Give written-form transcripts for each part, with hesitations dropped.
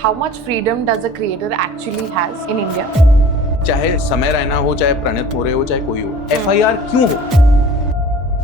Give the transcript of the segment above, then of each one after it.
How much freedom does a creator actually has in India? चाहे समय रैना हो, चाहे प्रणीत मोरे हो, चाहे कोई हो, FIR क्यों हो?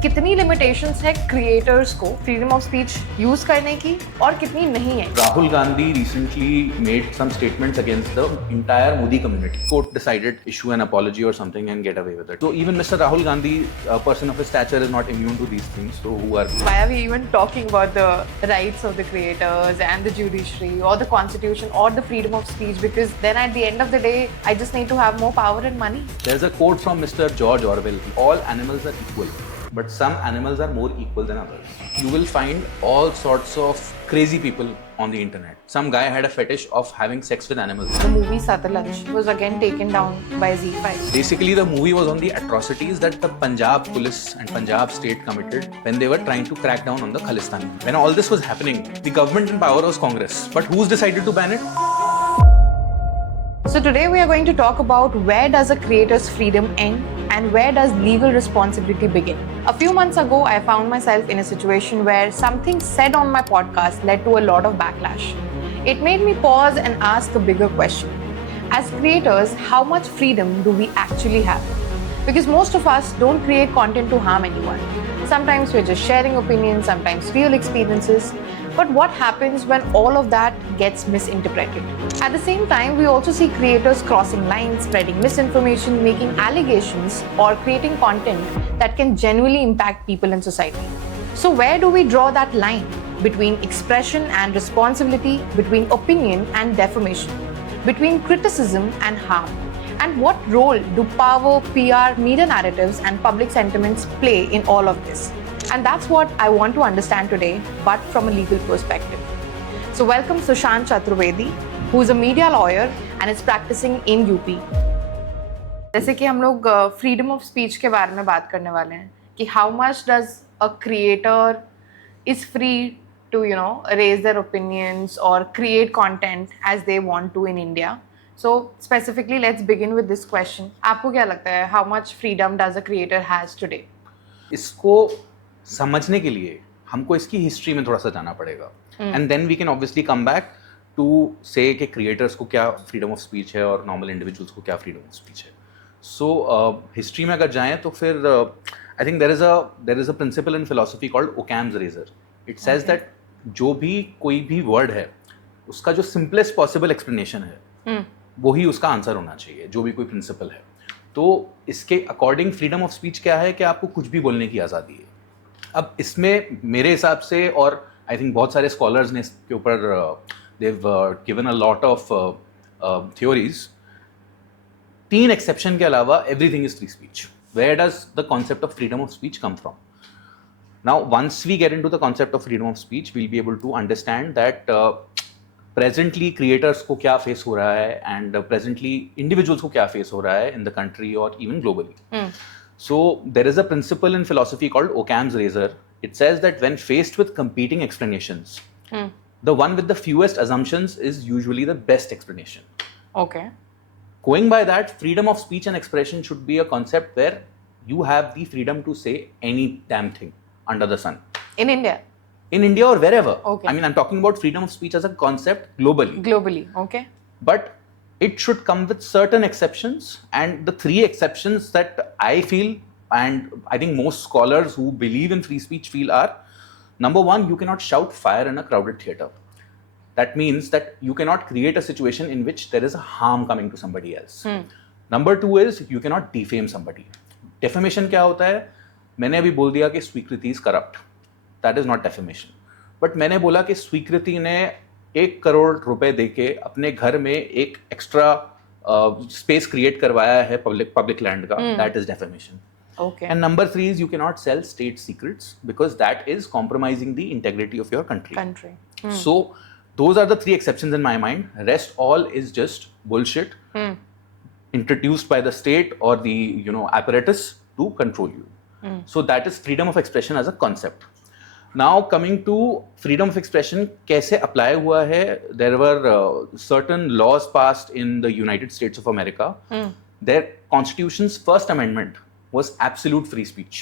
कितनी लिमिटेशंस है क्रिएटर्स को फ्रीडम ऑफ स्पीच यूज करने की और कितनी नहीं है? Rahul Gandhi recently made some statements against the entire Modi community. Court decided issue an apology or something and get away with it. So even Mr. Rahul Gandhi, a person of his stature, is not immune to these things. So who are we? Why are we even talking about the rights of the creators and the judiciary or the constitution or the freedom of speech? Because then at the end of the day, I just need to have more power and money. There's a quote from Mr. George Orwell: "All animals are equal, but some animals are more equal than others." You will find all sorts of crazy people on the internet. Some guy had a fetish of having sex with animals. The movie Satlaj was again taken down by ZEE5. Basically, the movie was on the atrocities that the Punjab police and Punjab state committed when they were trying to crack down on the Khalistan. When all this was happening, the government in power was Congress. But who's decided to ban it? So today we are going to talk about where does a creator's freedom end and where does legal responsibility begin. A few months ago, I found myself in a situation where something said on my podcast led to a lot of backlash. It made me pause and ask a bigger question. As creators, how much freedom do we actually have? Because most of us don't create content to harm anyone. Sometimes we're just sharing opinions, sometimes real experiences. But what happens when all of that gets misinterpreted? At the same time, we also see creators crossing lines, spreading misinformation, making allegations, or creating content that can genuinely impact people in society. So where do we draw that line between expression and responsibility, between opinion and defamation, between criticism and harm? And what role do power, PR, media narratives, and public sentiments play in all of this? And that's what I want to understand today, but from a legal perspective. So welcome Sushant Chaturvedi, who is a media lawyer and is practicing in UP. जैसे कि हम लोग freedom of speech के बारे में बात करने वाले हैं कि how much does a creator is free to raise their opinions or create content as they want to in India. So specifically, let's begin with this question. आपको क्या लगता है, how much freedom does a creator has today? इसको समझने के लिए हमको इसकी हिस्ट्री में थोड़ा सा जाना पड़ेगा and then we can obviously come back to say कि क्रिएटर्स को क्या फ्रीडम ऑफ स्पीच है और नॉर्मल इंडिविजुअल्स को क्या फ्रीडम ऑफ स्पीच है. सो हिस्ट्री में अगर जाएं तो फिर I think there is a principle in philosophy called Occam's razor. It says that जो भी कोई भी वर्ड है उसका जो सिंपलेस्ट पॉसिबल एक्सप्लेनेशन है वही उसका आंसर होना चाहिए, जो भी कोई प्रिंसिपल है. तो इसके अकॉर्डिंग फ्रीडम ऑफ स्पीच क्या है कि आपको कुछ भी बोलने की आज़ादी है. अब इसमें मेरे हिसाब से, और आई थिंक बहुत सारे स्कॉलर्स ने इसके ऊपर they've given a lot of theories. 3 exception के अलावा everything is free speech. Where does the concept of freedom of speech come from? Now once we get into the concept of freedom of speech we'll be able to understand that presently creators को क्या face हो रहा है and presently individuals को क्या face हो रहा है इन द कंट्री और even globally. So there is a principle in philosophy called Occam's razor. It says that when faced with competing explanations, the one with the fewest assumptions is usually the best explanation. Okay. Going by that, freedom of speech and expression should be a concept where you have the freedom to say any damn thing under the sun. In India? In India or wherever. Okay. I mean, I'm talking about freedom of speech as a concept globally. Globally, okay. But it should come with certain exceptions, and the 3 exceptions that I feel, and I think most scholars who believe in free speech feel, are: number 1, you cannot shout fire in a crowded theater. That means that you cannot create a situation in which there is a harm coming to somebody else. Number 2 is you cannot defame somebody. Defamation क्या होता है? मैंने अभी बोल दिया कि स्वीकृति is corrupt. That is not defamation. But मैंने बोला कि स्वीकृति ने 1 करोड़ रुपए देके अपने घर में एक एक्स्ट्रा स्पेस क्रिएट करवाया है पब्लिक लैंड का. That is defamation. Okay. And number 3 is you can not sell state secrets because that is compromising the integrity of your country. So those are the 3 exceptions in my mind. Rest all is just bullshit introduced by the state or the apparatus to control you. So that is freedom of expression as a concept. Now coming to freedom of expression, कैसे apply हुआ है? There were certain laws passed in the United States of America. Their constitution's first amendment was absolute free speech.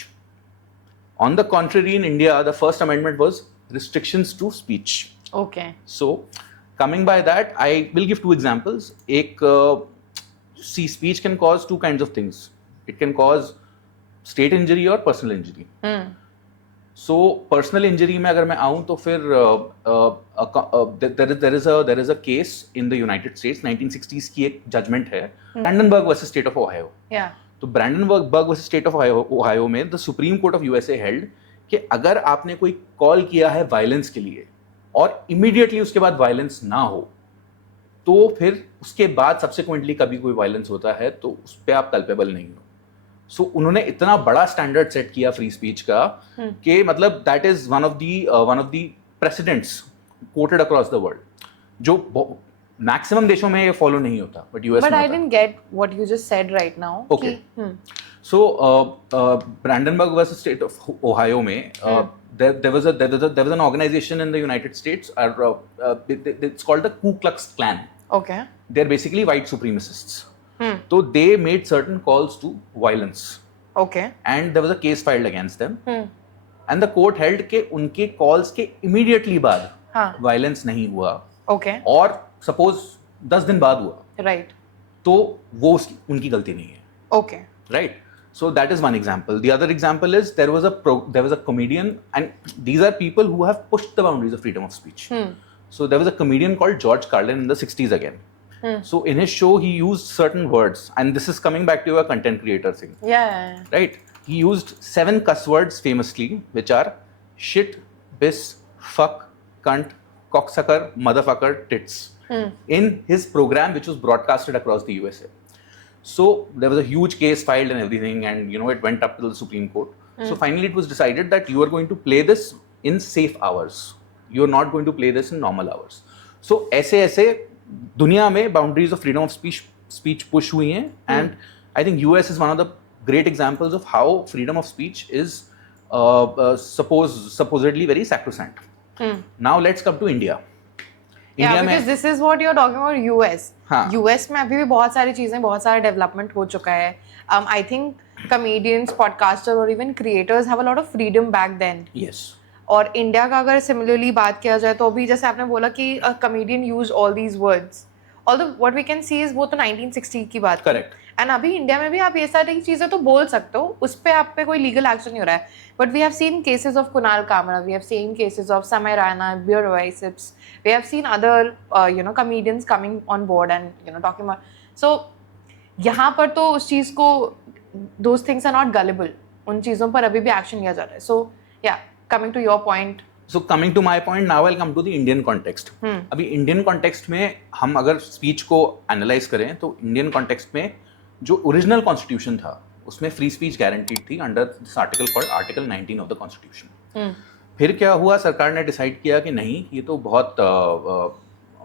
On the contrary, in India, the first amendment was restrictions to speech. Okay. So Coming by that, I will give two examples. एक see, speech can cause two kinds of things. It can cause state injury और personal injury. So personal injury में अगर मैं आऊँ तो फिर there is a case in the United States 1960s की एक judgment है Brandenburg versus State of Ohio. Yeah. तो Brandenburg versus State of Ohio में the Supreme Court of USA held कि अगर आपने कोई कॉल किया है वायलेंस के लिए और इमीडिएटली उसके बाद वायलेंस ना हो तो फिर उसके बाद सब्सिक्वेंटली कभी कोई वायलेंस होता है तो उस पर आप कल्पेबल नहीं हो. सो उन्होंने इतना बड़ा स्टैंडर्ड सेट किया फ्री स्पीच का कि मतलब that is one of the presidents quoted across the world जो मैक्सिमम देशों में ये फॉलो नहीं होता बट यूएस में. But I didn't get what you just said right now. Okay. So Brandenburg versus state of Ohio में there was an organization in the United States it's called the Ku Klux Klan. Okay. They're basically white supremacists. So they made certain calls to violence. Okay. And there was a case filed against them. And the court held कि उनके calls के immediately बाद violence नहीं हुआ. Okay. और suppose 10 दिन बाद हुआ. Right. तो वो उनकी गलती नहीं है. Okay. Right. So that is one example. The other example is there was a comedian, and these are people who have pushed the boundaries of freedom of speech. So there was a comedian called George Carlin in the 60s again. So in his show he used certain words, and this is coming back to your content creator thing. Yeah. Right? He used 7 cuss words famously, which are shit, piss, fuck, cunt, cocksucker, motherfucker, tits. In his program, which was broadcasted across the USA. So there was a huge case filed and everything, and it went up to the Supreme Court. So finally it was decided that you are going to play this in safe hours. You are not going to play this in normal hours. So ऐसे दुनिया में boundaries of freedom of speech push हुई हैं, and I think US is one of the great examples of how freedom of speech is supposedly very sacrosanct. Now let's come to India. Yeah, because this is what you're talking about US. हाँ. US में अभी भी बहुत सारी चीजें, बहुत सारा development हो चुका है. I think comedians, podcasters और even creators have a lot of freedom back then. Yes. और इंडिया का अगर सिमिलरली बात किया जाए तो अभी जैसे आपने बोला कि a comedian used all these words. Although what we can see is वो तो 1960 की बात. Correct. एंड अभी इंडिया में भी आप ये सारी चीजें तो बोल सकते हो, उस पर आप पे कोई लीगल एक्शन नहीं हो रहा है. But we have seen cases of Kunal Kamra, we have seen cases of Samay Raina, Beer Biceps, we have seen other comedians coming on board and talking about. So यहाँ पर तो उस चीज़ को, those things are not gullible, उन चीज़ों पर अभी भी एक्शन लिया जा रहा है. सो या coming to your point. So coming to my point, now I'll come to the Indian context. अभी Indian context में हम अगर speech को analyze करें तो Indian context में जो ओरिजिनल कॉन्स्टिट्यूशन था उसमें फ्री स्पीच गारंटीड थी under this article called article 19 of the constitution. फिर क्या हुआ, सरकार ने डिसाइड किया कि नहीं, ये तो बहुत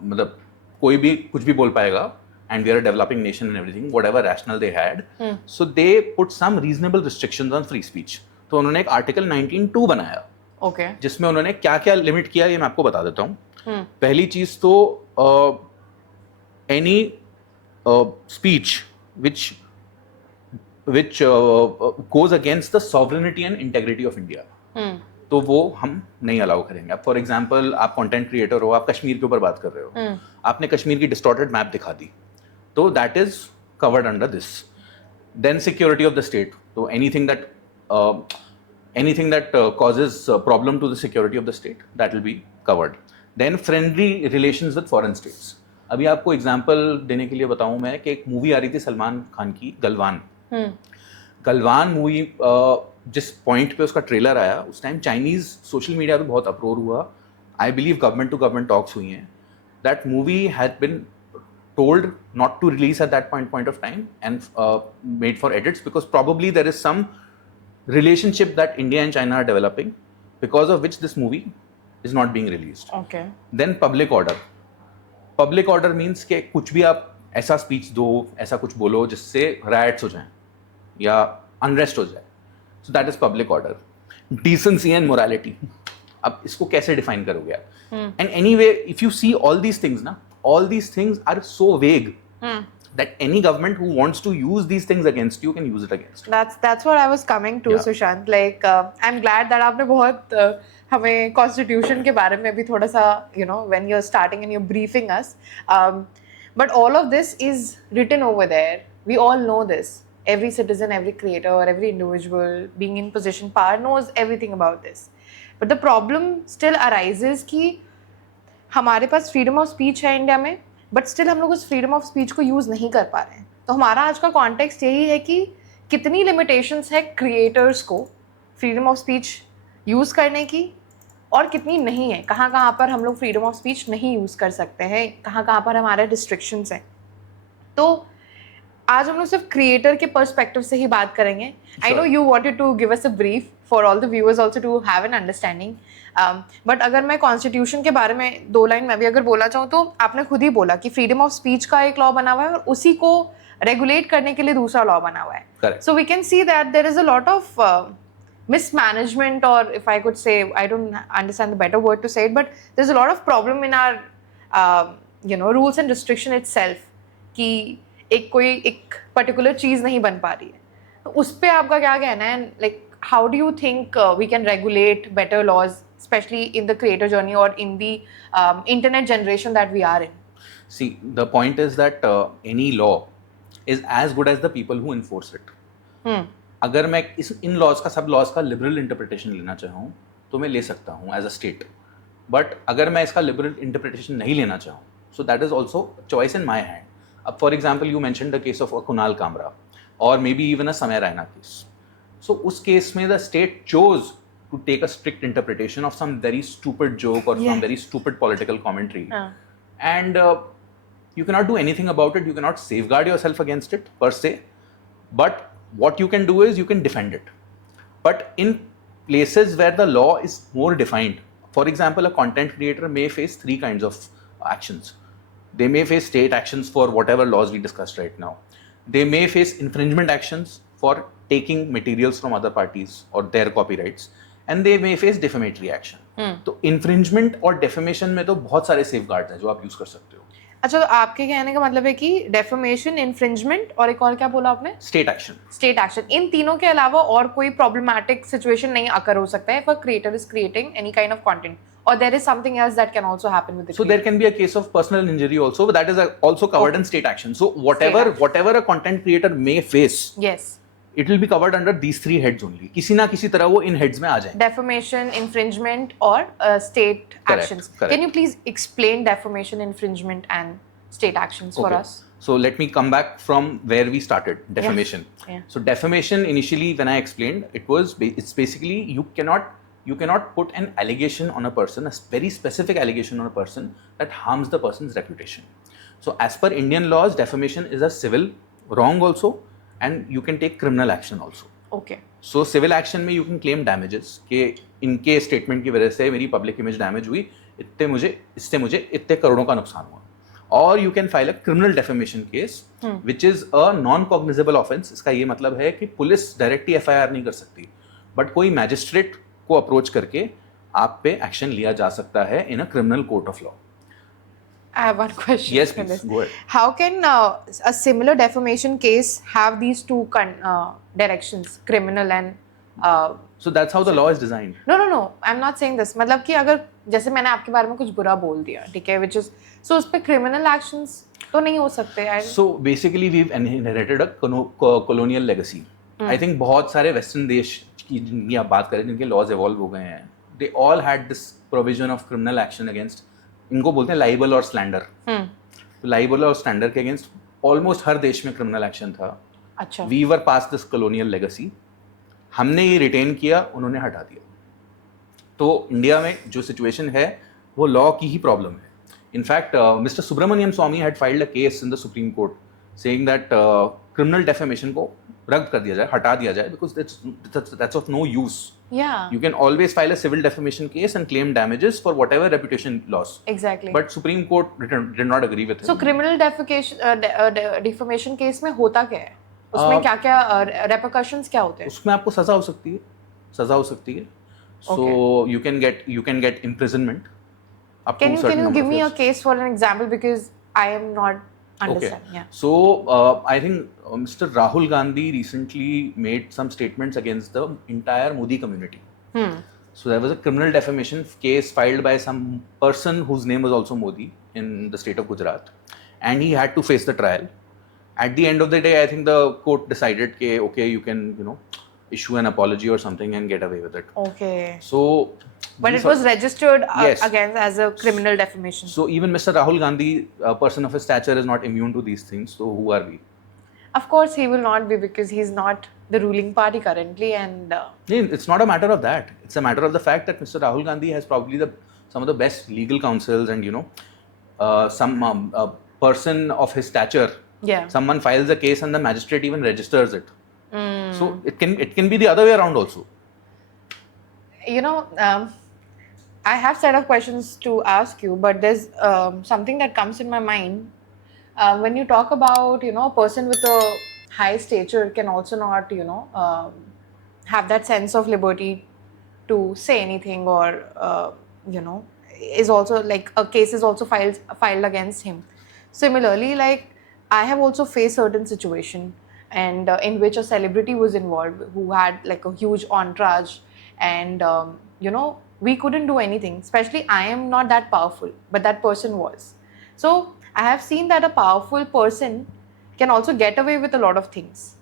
मतलब कोई भी कुछ भी बोल पाएगा, and we are a developing nation and everything, whatever rational they had, so they put some reasonable restrictions on free speech. तो उन्होंने एक आर्टिकल 19(2) बनाया. ओके. जिसमें उन्होंने क्या क्या लिमिट किया ये मैं आपको बता देता हूँ. पहली चीज तो any speech which goes against the sovereignty and integrity of India, तो वो हम नहीं अलाउ करेंगे. अब फॉर एग्जाम्पल आप कंटेंट क्रिएटर हो, आप कश्मीर के ऊपर बात कर रहे हो, आपने कश्मीर की डिस्टॉर्टेड मैप दिखा दी, तो that is covered under this. Then security of the state, तो anything that causes problem to the security of the state, that will be covered. Then friendly relations with foreign states. अभी आपको example देने के लिए बताऊं मैं कि एक मूवी आ रही थी सलमान खान की, गलवान. गलवान मूवी जिस पॉइंट पे उसका ट्रेलर आया, उस टाइम चाइनीज सोशल मीडिया पे बहुत अप्रोर हुआ. I believe government to government talks हुई हैं. That movie had been told not to release at that point of time and made for edits, because probably there is some relationship that India and China are developing, because of which this movie is not being released. Okay. Then public order. Public order means कि कुछ भी आप ऐसा speech दो, ऐसा कुछ बोलो जिससे riots हो जाएं या unrest हो जाए. So that is public order. Decency and morality. अब इसको कैसे define करोगे आप? And anyway, if you see all these things ना, all these things are so vague that any government who wants to use these things against you can use it against you. That's what I was coming to, Yeah. Sushant. Like, I'm glad that आपने बहुत हमें Constitution के बारे में भी थोड़ा सा, you know, when you're starting and you're briefing us. But all of this is written over there. We all know this. Every citizen, every creator, every individual being in position power knows everything about this. But the problem still arises कि हमारे पास freedom of speech है India में, but still हम लोग उस freedom of speech को use नहीं कर पा रहे हैं. तो हमारा आज का कॉन्टेक्स्ट यही है कि कितनी लिमिटेशंस है क्रिएटर्स को फ्रीडम ऑफ स्पीच यूज़ करने की और कितनी नहीं है. कहाँ कहाँ पर हम लोग फ्रीडम ऑफ स्पीच नहीं यूज़ कर सकते हैं, कहाँ कहाँ पर हमारे रिस्ट्रिक्शंस हैं. तो आज हम लोग सिर्फ क्रिएटर के पर्सपेक्टिव से ही बात करेंगे. I know you wanted to give us a brief for all the viewers also to have an understanding. But अगर मैं कॉन्स्टिट्यूशन के बारे में 2 लाइन मैं भी अगर बोला चाहूँ, तो आपने खुद ही बोला कि फ्रीडम ऑफ स्पीच का एक लॉ बना हुआ है और उसी को रेगुलेट करने के लिए दूसरा लॉ बना हुआ है. Correct. So we can see that there is a lot of mismanagement, or if I could say, I don't understand the better word to say it, but there's a lot of problem in our rules and restriction itself कि एक particular चीज़ नहीं बन पा रही है. तो उस पर आपका क्या कहना है? Like how do you think we can regulate better laws, specially in the creator journey और in the internet generation that we are in? See, the point is that any law is as good as the people who enforce it. अगर मैं in laws का, सब laws का liberal interpretation लेना चाहूँ तो मैं ले सकता हूँ एज अ स्टेट. बट अगर मैं इसका लिबरल इंटरप्रिटेशन नहीं लेना चाहूँ, so that is also choice in my hand. अब for example you mention the case of Kunal Kamra और मे बी इवन अ समय रैना केस. सो उस केस में the state chose to take a strict interpretation of some very stupid joke और some very stupid political commentary, and you cannot do anything about it. You cannot safeguard yourself against it per se, but what you can do is you can defend it. But in places where the law is more defined, for example, a content creator may face 3 kinds of actions. They may face state actions for whatever laws we discussed right now. They may face infringement actions for taking materials from other parties or their copyrights, and they may face defamatory action. तो infringement और defamation में तो बहुत सारे safeguards हैं जो आप use कर सकते हो. अच्छा, तो आपके कहने का मतलब है कि डेफेमेशन, इन्फ्रिंजमेंट और एक और क्या बोला आपने? State action. State action. इन तीनों के अलावा और कोई प्रॉब्लमैटिक सिचुएशन नहीं अकर हो सकता है if a creator is creating any kind of content, or there is something else that can also happen with the So there can be a case of personal injury also, but that is also covered in state action. So whatever a content creator may face, yes, it will be covered under these 3 heads only. किसी ना किसी तरह वो इन heads में आ जाएंगे. defamation, infringement और state Correct, actions. correct. Can you please explain defamation, infringement and state actions for Okay. us? So let me come back from where we started, defamation. Yeah. So defamation initially, when I explained, it's basically you cannot put an allegation on a person, a very specific allegation on a person that harms the person's reputation. So as per Indian laws, defamation is a civil wrong also, and you can take criminal action also. Okay. So civil action में you can claim damages कि इनके statement की वजह से मेरी public image damage हुई, इससे मुझे इतने करोड़ों का नुकसान हुआ. Or you can file a criminal defamation case, which is a non-cognizable offense. इसका ये मतलब है कि पुलिस डायरेक्टली FIR नहीं कर सकती, बट कोई मैजिस्ट्रेट को अप्रोच करके आप पे एक्शन लिया जा सकता है in a criminal court of law. I have one question. Yes, for please, this. go ahead. How can a similar defamation case have these two directions, criminal and So that's how the law is designed. No, I'm not saying this. मतलब कि अगर जैसे मैंने आपके बारे में कुछ बुरा बोल दिया, ठीक है, which is so उस पे criminal actions तो नहीं हो सकते. So basically we've inherited a colonial legacy. I think बहुत सारे western देश की जिनकी आप बात करें, जिनके laws evolve हो गए हैं, they all had this provision of criminal action against, इनको बोलते हैं libel और slander. Libel और slander के against almost हर देश में criminal action था. अच्छा. We were past this colonial legacy. हमने ये रिटेन किया, उन्होंने हटा दिया. तो इंडिया में जो सिचुएशन है वो लॉ की ही प्रॉब्लम है. In fact mister Subramanian Swamy had filed a case in the Supreme Court saying that criminal defamation को रद्द कर दिया जाए, हटा दिया जाए, because that's of no use. Yeah. You can always file a civil defamation case and claim damages for whatever reputation loss. Exactly. But Supreme Court did not agree with him. So criminal defamation case में होता क्या है? उसमें क्या क्या repercussions क्या होते हैं? उसमें आपको सजा हो सकती है. So you can get imprisonment up to a certain Can you number give of me a years. case for an example, because I am not understand. Yeah. So I think Mr. Rahul Gandhi recently made some statements against the entire Modi community. So there was a criminal defamation case filed by some person whose name was also Modi in the state of Gujarat, and he had to face the trial. At the end of the day, I think the court decided that okay, you can issue an apology or something and get away with it. Okay. So, but it was registered Yes. against as a criminal defamation. So even Mr. Rahul Gandhi, a person of his stature, is not immune to these things. So who are we? Of course, he will not be, because he's not the ruling party currently, and It's not a matter of that. It's a matter of the fact that Mr. Rahul Gandhi has probably some of the best legal counsels, and some person of his stature. yeah. Someone files a case and the magistrate even registers it. So it can be the other way around also. I have set of questions to ask you, but there's something that comes in my mind. When you talk about, a person with a high stature can also not, have that sense of liberty to say anything, or, is also like a case is also filed against him. Similarly, like I have also faced certain situation, and in which a celebrity was involved who had like a huge entourage, and we couldn't do anything. Especially, I am not that powerful, but that person was. So I have seen that a powerful person can also get away with a lot of things,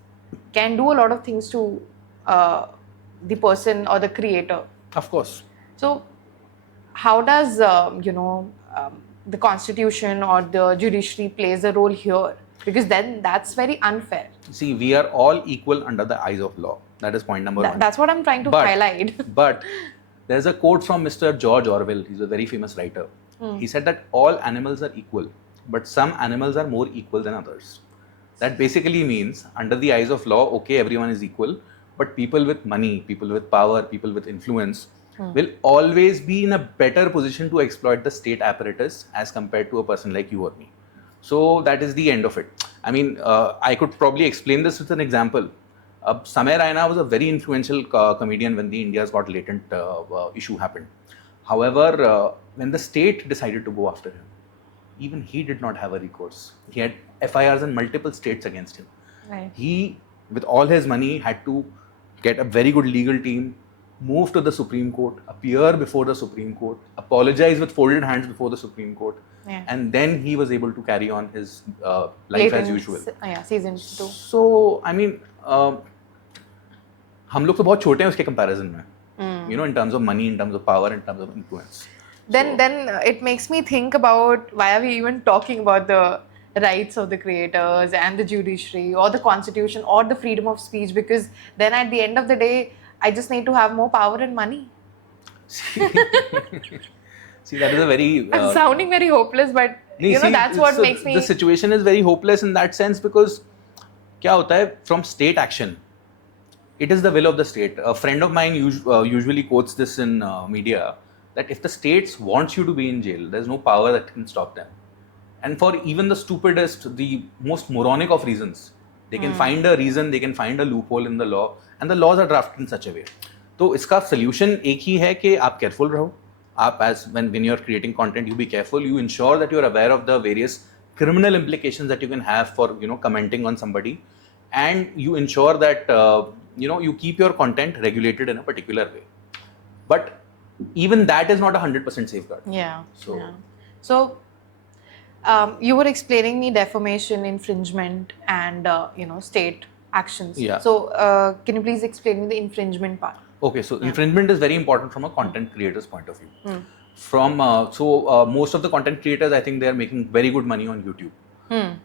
can do a lot of things to the person or the creator. Of course. So how does the constitution or the judiciary plays a role here? Because then that's very unfair. See, we are all equal under the eyes of law. That is point number one. That's what I'm trying to highlight. But there's a quote from Mr. George Orwell. He's a very famous writer. He said that all animals are equal, but some animals are more equal than others. That basically means, under the eyes of law, okay, everyone is equal, but people with money, people with power, people with influence will always be in a better position to exploit the state apparatus as compared to a person like you or me. So that is the end of it. I mean, I could probably explain this with an example. Samay Raina was a very influential comedian when the India's Got Latent issue happened. However, when the state decided to go after him, even he did not have a recourse. He had FIRs in multiple states against him. Right. He, with all his money, had to get a very good legal team, move to the Supreme Court, appear before the Supreme Court, apologize with folded hands before the Supreme Court, and then he was able to carry on his life as usual. Season 2. So, I mean, हम लोग तो बहुत छोटे हैं उसके comparison में. In terms of money, in terms of power, in terms of influence. Then it makes me think about, why are we even talking about the rights of the creators and the judiciary or the constitution or the freedom of speech? Because then at the end of the day, I just need to have more power and money. See, that is a very... I'm sounding very hopeless, but that's what makes me... The situation is very hopeless in that sense, because क्या होता है, from state action, it is the will of the state. A friend of mine usually quotes this in media, that if the states wants you to be in jail, there's no power that can stop them. And for even the stupidest, the most moronic of reasons, they can find a reason, they can find a loophole in the law, and the laws are drafted in such a way. तो इसका solution एक ही है कि आप careful रहो. आप when you're creating content, you be careful. You ensure that you're aware of the various criminal implications that you can have for commenting on somebody, and you ensure that you keep your content regulated in a particular way. But even that is not 100% safeguard. So you were explaining me defamation, infringement, and state actions. So can you please explain me the infringement part? Okay, so infringement is very important from a content creator's point of view. Most of the content creators, I think they are making very good money on YouTube.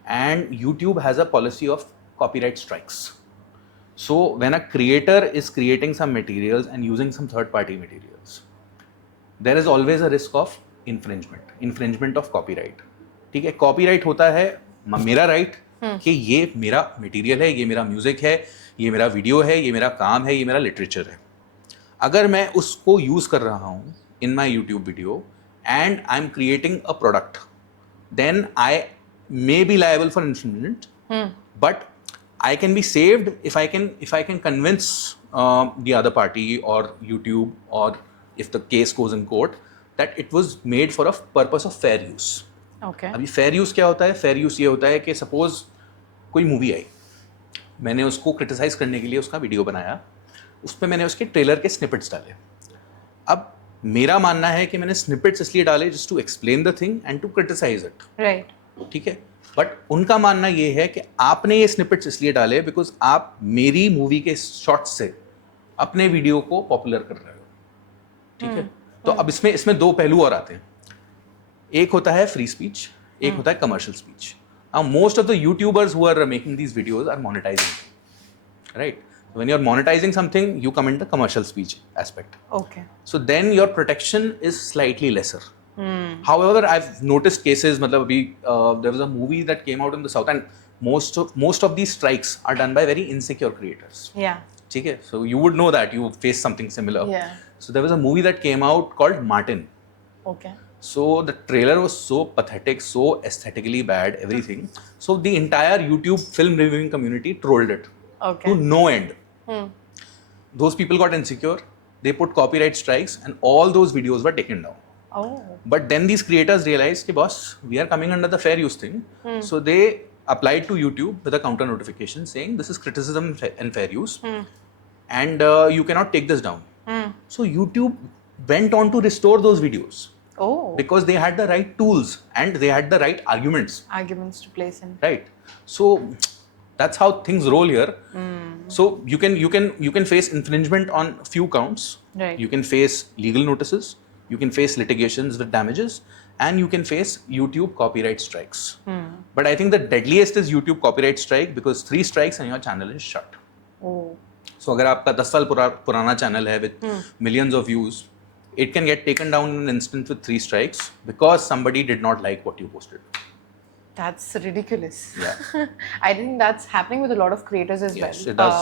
And YouTube has a policy of copyright strikes. So when a creator is creating some materials and using some third-party materials, there is always a risk of infringement of copyright. ठीक है, copyright होता है मेरा right कि ये मेरा material है, ये मेरा music है, ये मेरा video है, ये मेरा काम है, ये मेरा literature है. अगर मैं उसको use कर रहा हूँ in my YouTube video and I'm creating a product, then I may be liable for infringement, but I can be saved if I can convince the other party or YouTube, or if the case goes in court, that it was made for a purpose of fair use. Okay. अभी fair use क्या होता है? Fair use ये होता है कि suppose कोई movie आई, मैंने उसको क्रिटिसाइज करने के लिए उसका वीडियो बनाया, उस पर मैंने उसके ट्रेलर के स्निपेट्स डाले। अब मेरा मानना है कि मैंने स्निपेट्स इसलिए डाले just to explain the thing and to criticise it, Right. ठीक है। बट उनका मानना ये है कि आपने ये स्निपेट्स इसलिए डाले बिकॉज आप मेरी मूवी के शॉट्स से अपने वीडियो को पॉपुलर कर रहे हो, ठीक है। तो अब इसमें इसमें दो पहलू और आते हैं। एक होता है फ्री स्पीच, एक होता है commercial speech. Now most of the YouTubers who are making these videos are monetizing, right? When you're monetizing something, you come in the commercial speech aspect. Okay. So then your protection is slightly lesser. However, I've noticed cases. मतलब अभी there was a movie that came out in the south, and most of these strikes are done by very insecure creators. Yeah. ठीक है? So you would know that you faced something similar. Yeah. So there was a movie that came out called Martin. Okay. So the trailer was so pathetic, so aesthetically bad, everything. So the entire YouTube film reviewing community trolled it Okay. to no end. Those people got insecure. They put copyright strikes, and all those videos were taken down. Oh. But then these creators realized, "Ki boss, we are coming under the fair use thing." So they applied to YouTube with a counter notification saying, "This is criticism and fair use, and you cannot take this down." So YouTube went on to restore those videos. Oh. Because they had the right tools and they had the right arguments, Arguments to place in. right? So that's how things roll here. So you can face infringement on few counts. Right. You can face legal notices, you can face litigations with damages, and you can face YouTube copyright strikes. But I think the deadliest is YouTube copyright strike, because 3 strikes and your channel is shut. Oh. So अगर आपका 10 साल पुराना channel है with millions of views, it can get taken down in an instant with 3 strikes because somebody did not like what you posted. That's ridiculous. Yeah. I think that's happening with a lot of creators as Yes, well. it does.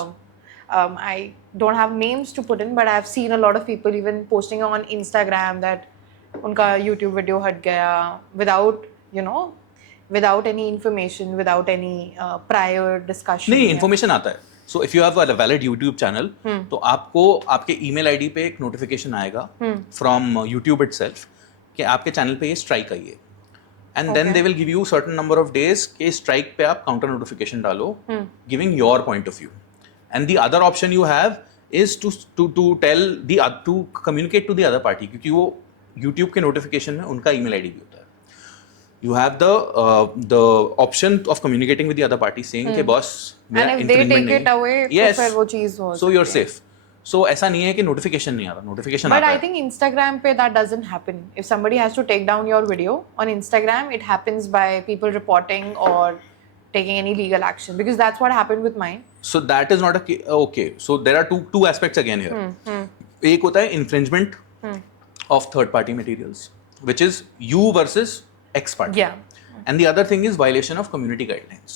I don't have names to put in, but I've seen a lot of people even posting on Instagram that unka YouTube video hat gaya without any information, without any prior discussion. नहीं, Yeah. Information आता है। So if you have a valid YouTube channel, तो आपको आपके email ID पे एक notification आएगा from YouTube itself कि आपके चैनल पे ये स्ट्राइक आई है, and then they will give you certain number of days के स्ट्राइक पे आप काउंटर नोटिफिकेशन डालो, giving your point of view. And the other option you have is to tell to communicate to the other party, क्योंकि वो YouTube के notification में उनका email ID भी होता है। You have the option of communicating with the other party saying कि boss मेरा And if they infringement take it नहीं है। away, yes, तो फिर वो चीज़ हो so you're सकती है। safe. So ऐसा नहीं है कि notification नहीं आ रहा, notification But आता I है। think Instagram पे that doesn't happen. If somebody has to take down your video on Instagram, it happens by people reporting or taking any legal action, because that's what happened with mine. So that is not a okay. So there are two aspects again here. एक होता है infringement of third party materials, which is you versus X party. Yeah. And the other thing is violation of community guidelines.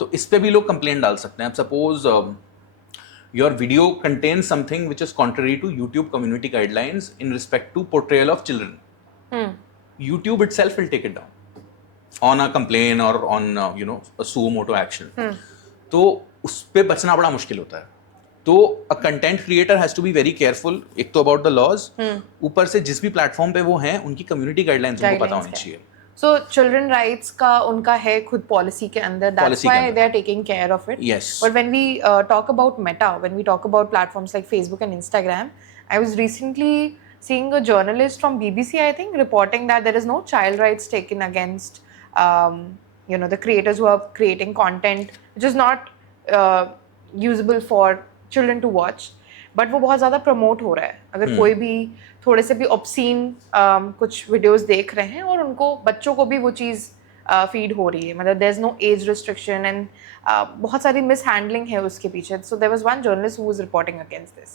तो इस पे भी लोग complaint डाल सकते हैं। अब suppose your video contains something which is contrary to YouTube community guidelines in respect to portrayal of children. YouTube itself will take it down on a complaint or on a suo moto action. तो उस पे बचना बड़ा मुश्किल होता है। तो a content creator has to be very careful, एक तो about the laws, ऊपर से जिस भी प्लेटफॉर्म पे वो हैं उनकी community guidelines उनको पता होनी चाहिए। So children rights का उनका है खुद policy के अंदर. That's Policy के why अंदर। they are taking care of it. Yes. But when we talk about Meta, when we talk about platforms like Facebook and Instagram, I was recently seeing a journalist from BBC, I think, reporting that there is no child rights taken against the creators who are creating content which is not usable for children to watch. But वो बहुत ज़्यादा promote हो रहा है। अगर कोई भी थोड़े से भी ऑब्सीन कुछ वीडियोस देख रहे हैं और उनको बच्चों को भी वो चीज़ फीड हो रही है, मतलब there is no age restriction and बहुत सारी मिस हैंडलिंग है उसके पीछे। So there was one journalist who was reporting against this.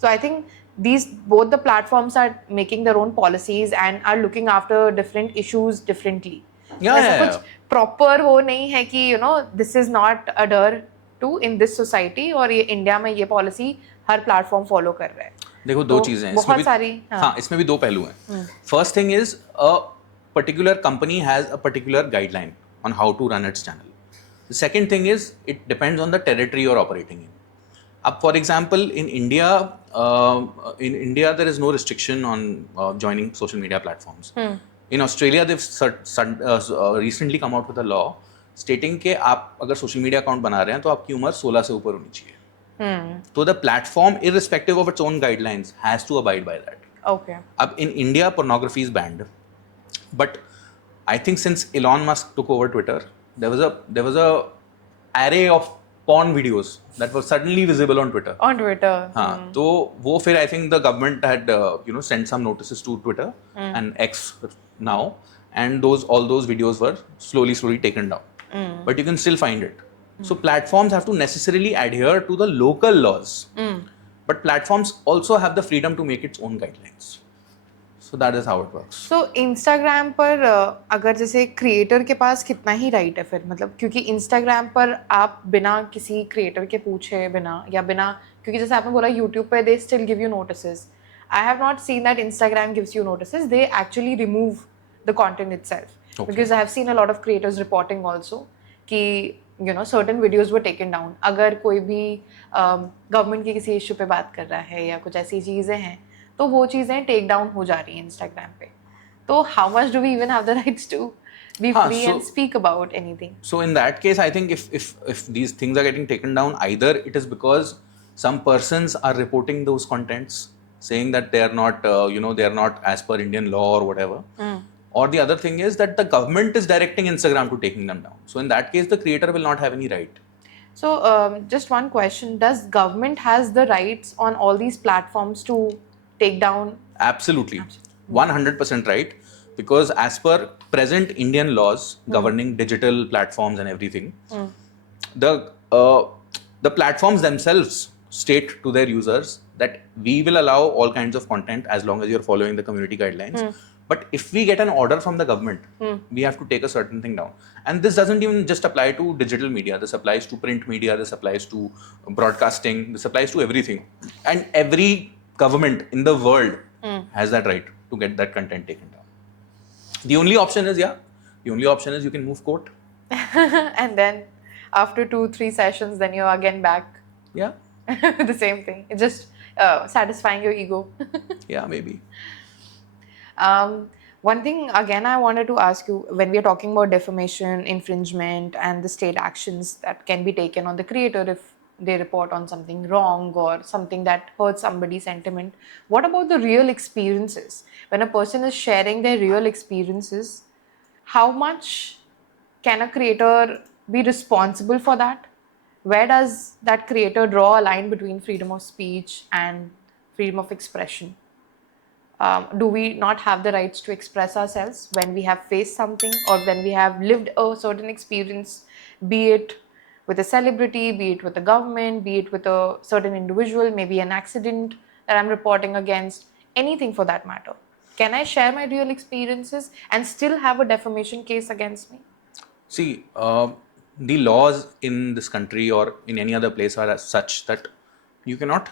So I think these both the platforms are making their own policies and are looking after different issues differently. ऐसा कुछ proper वो नहीं है कि this is not adhere to in this society, और ये India में ये पॉलिसी हर प्लेटफॉर्म फॉलो कर रहा है। देखो दो चीजें हैं बहुत सारी। हाँ, इसमें भी दो पहलू हैं। First thing is a particular company has a particular guideline on how to run its channel. The second thing is it depends on the territory you are operating in. अब for example in India there is no restriction on joining social media platforms, In Australia, they've recently come out with a law stating कि आप अगर social media account बना रहे हैं तो आपकी उम्र 16 से ऊपर होनी चाहिए. तो the platform, irrespective of its own guidelines, has to abide by that. Okay. अब in India, pornography is banned, but I think since Elon Musk took over Twitter, there was a array of porn videos that were suddenly visible on Twitter. On Twitter. हाँ, तो वो फिर I think the government had sent some notices to Twitter and X now, and all those videos were slowly taken down. But you can still find it. So platforms have to necessarily adhere to the local laws, but platforms also have the freedom to make its own guidelines. So that is how it works. So Instagram पर अगर जैसे creator के पास कितना ही right है फिर, मतलब क्योंकि Instagram पर आप बिना किसी क्रिएटर के पूछे बिना क्योंकि जैसे आपने बोला YouTube पे they still give you notices. I have not seen that Instagram gives you notices. They actually remove the content itself. Okay. Because I have seen a lot of creators reporting also कि certain videos were taken down. अगर कोई भी government की किसी issue पे बात कर रहा है या कुछ ऐसी चीज़ें हैं तो वो चीज़ें टेक डाउन हो जा रही हैं इंस्टाग्राम पे. तो how much do we even have the rights to be free and speak about anything? So in that case, I think if these things are getting taken down, either it is because some persons are reporting those contents, saying that they are not, they are not as per Indian law or whatever. Or the other thing is that the government is directing Instagram to taking them down. So in that case, the creator will not have any right. So just one question: does government has the rights on all these platforms to take down? Absolutely. 100% right. Because as per present Indian laws governing digital platforms and everything, the platforms themselves state to their users that we will allow all kinds of content as long as you're following the community guidelines. But if we get an order from the government, we have to take a certain thing down. And this doesn't even just apply to digital media. This applies to print media. This applies to broadcasting. This applies to everything. And every government in the world has that right to get that content taken down. The only option is you can move court. And then after 2-3 sessions, then you're again back. Yeah. The same thing. It's just satisfying your ego. Yeah, maybe. One thing again I wanted to ask you, when we are talking about defamation, infringement, and the state actions that can be taken on the creator if they report on something wrong or something that hurts somebody's sentiment, what about the real experiences? When a person is sharing their real experiences, how much can a creator be responsible for that? Where does that creator draw a line between freedom of speech and freedom of expression? Do we not have the rights to express ourselves when we have faced something or when we have lived a certain experience, be it with a celebrity, be it with the government, be it with a certain individual, maybe an accident that I'm reporting against, anything for that matter? Can I share my real experiences and still have a defamation case against me? See, the laws in this country or in any other place are as such that you cannot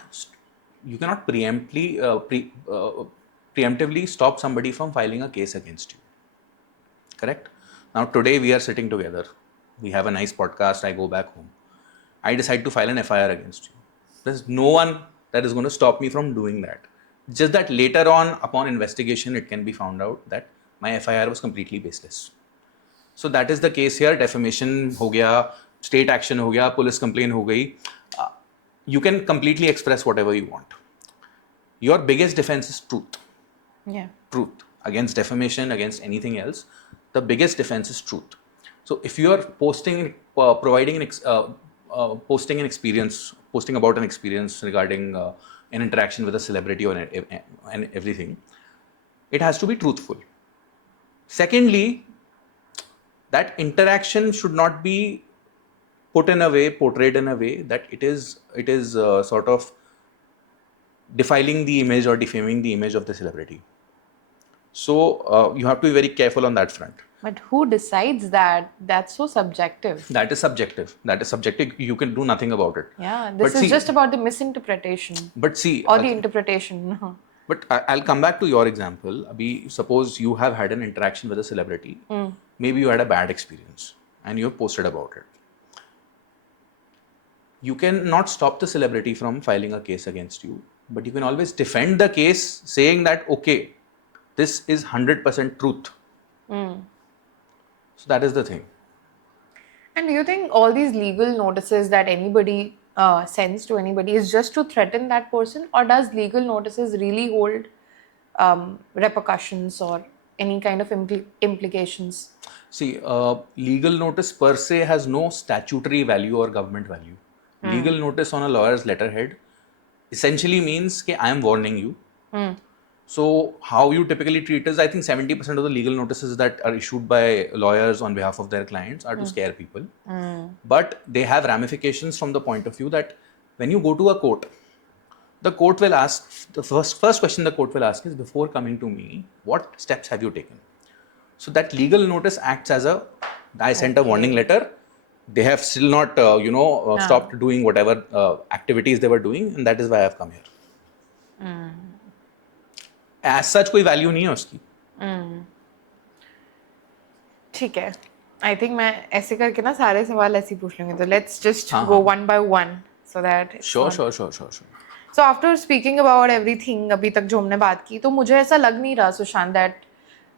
preemptively stop somebody from filing a case against you. Correct? Now today we are sitting together. We have a nice podcast. I go back home. I decide to file an FIR against you. There's no one that is going to stop me from doing that. Just that later on, upon investigation, it can be found out that my FIR was completely baseless. So that is the case here. Defamation ho gaya, state action ho gaya, police complaint ho gayi. You can completely express whatever you want. Your biggest defense is truth. Yeah. Truth. Against defamation, against anything else, the biggest defense is truth. So if you are posting about an experience regarding an interaction with a celebrity or and everything, it has to be truthful. Secondly, that interaction should not be portrayed in a way that it is sort of defiling the image or defaming the image of the celebrity. So you have to be very careful on that front. But who decides that? That's so subjective. That is subjective. You can do nothing about it. Yeah, this is just about the misinterpretation. But see, or the interpretation. But I'll come back to your example. Suppose you have had an interaction with a celebrity. Maybe you had a bad experience and you have posted about it. You can not stop the celebrity from filing a case against you, but you can always defend the case saying that, okay, this is 100% truth. So that is the thing. And do you think all these legal notices that anybody sends to anybody is just to threaten that person, or does legal notices really hold repercussions or any kind of implications? See, legal notice per se has no statutory value or government value. Legal notice on a lawyer's letterhead essentially means that I am warning you. So how you typically treat is, I think 70% of the legal notices that are issued by lawyers on behalf of their clients are to scare people. But they have ramifications from the point of view that when you go to a court, the court will ask, the first question the court will ask is, before coming to me, what steps have you taken? So that legal notice acts as a, I sent a warning letter. They have still not, stopped doing whatever activities they were doing, and that is why I have come here. As such, कोई value नहीं है उसकी. ठीक है. I think मैं ऐसे करके ना सारे सवाल ऐसे ही पूछ लूँगी. तो let's just go one by one so that. Sure. So after speaking about everything अभी तक जो हमने बात की, तो मुझे ऐसा लग नहीं रहा सुशांत that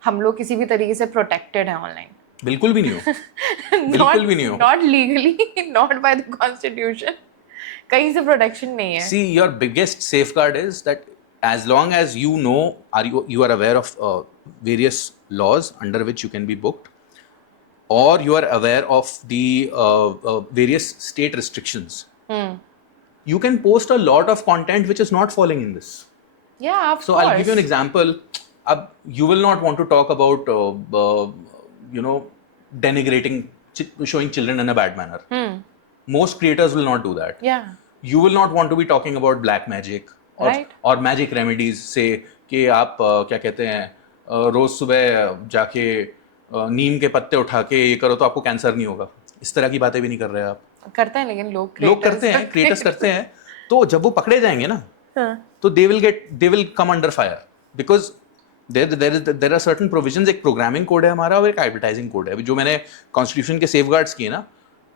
हम लोग किसी भी तरीके से protected हैं online. बिल्कुल भी नहीं हो. बिल्कुल भी नहीं हो. Not legally, not by the constitution. कहीं से protection नहीं है. See, your biggest safeguard is that as long as you know, you are aware of various laws under which you can be booked, or you are aware of the various state restrictions, you can post a lot of content which is not falling in this. Yeah, of So course. I'll give you an example. You will not want to talk about, denigrating, showing children in a bad manner. Most creators will not do that. Yeah. You will not want to be talking about black magic or magic remedies. Say कि आप क्या कहते हैं, रोज सुबह जाके नीम के पत्ते उठा के ये करो तो आपको कैंसर नहीं होगा. इस तरह की बातें भी नहीं कर रहे आप. करते हैं लेकिन लोग करते हैं, क्रिएटर्स करते हैं. तो जब वो पकड़े जाएंगे ना, तो they will come under fire because there are certain provisions. एक प्रोग्रामिंग कोड है हमारा और एक एडवर्टाइजिंग कोड है. जो मैंने कॉन्स्टिट्यूशन के सेफगार्ड्स किए ना,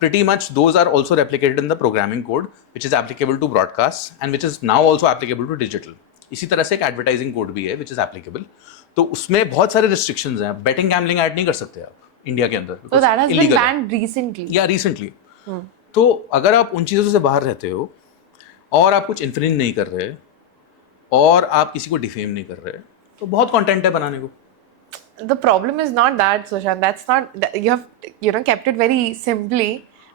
pretty much those are also replicated in the programming code which is applicable to broadcast and which is now also applicable to digital. इसी तरह से एक एडवर्टाइजिंग कोड भी है which is applicable. तो उसमें बहुत सारे restrictions हैं. बेटिंग गैम्बलिंग ऐड नहीं कर सकते आप इंडिया के अंदर. So that has been banned recently. Yeah, recently. तो अगर आप उन चीज़ों से बाहर रहते हो और आप कुछ इन्फ्रिंज नहीं कर रहे और आप किसी को डिफेम नहीं कर रहे, तो बहुत कंटेंट है बनाने को. The problem is not that, Sushant. That's not, you have kept it very simply.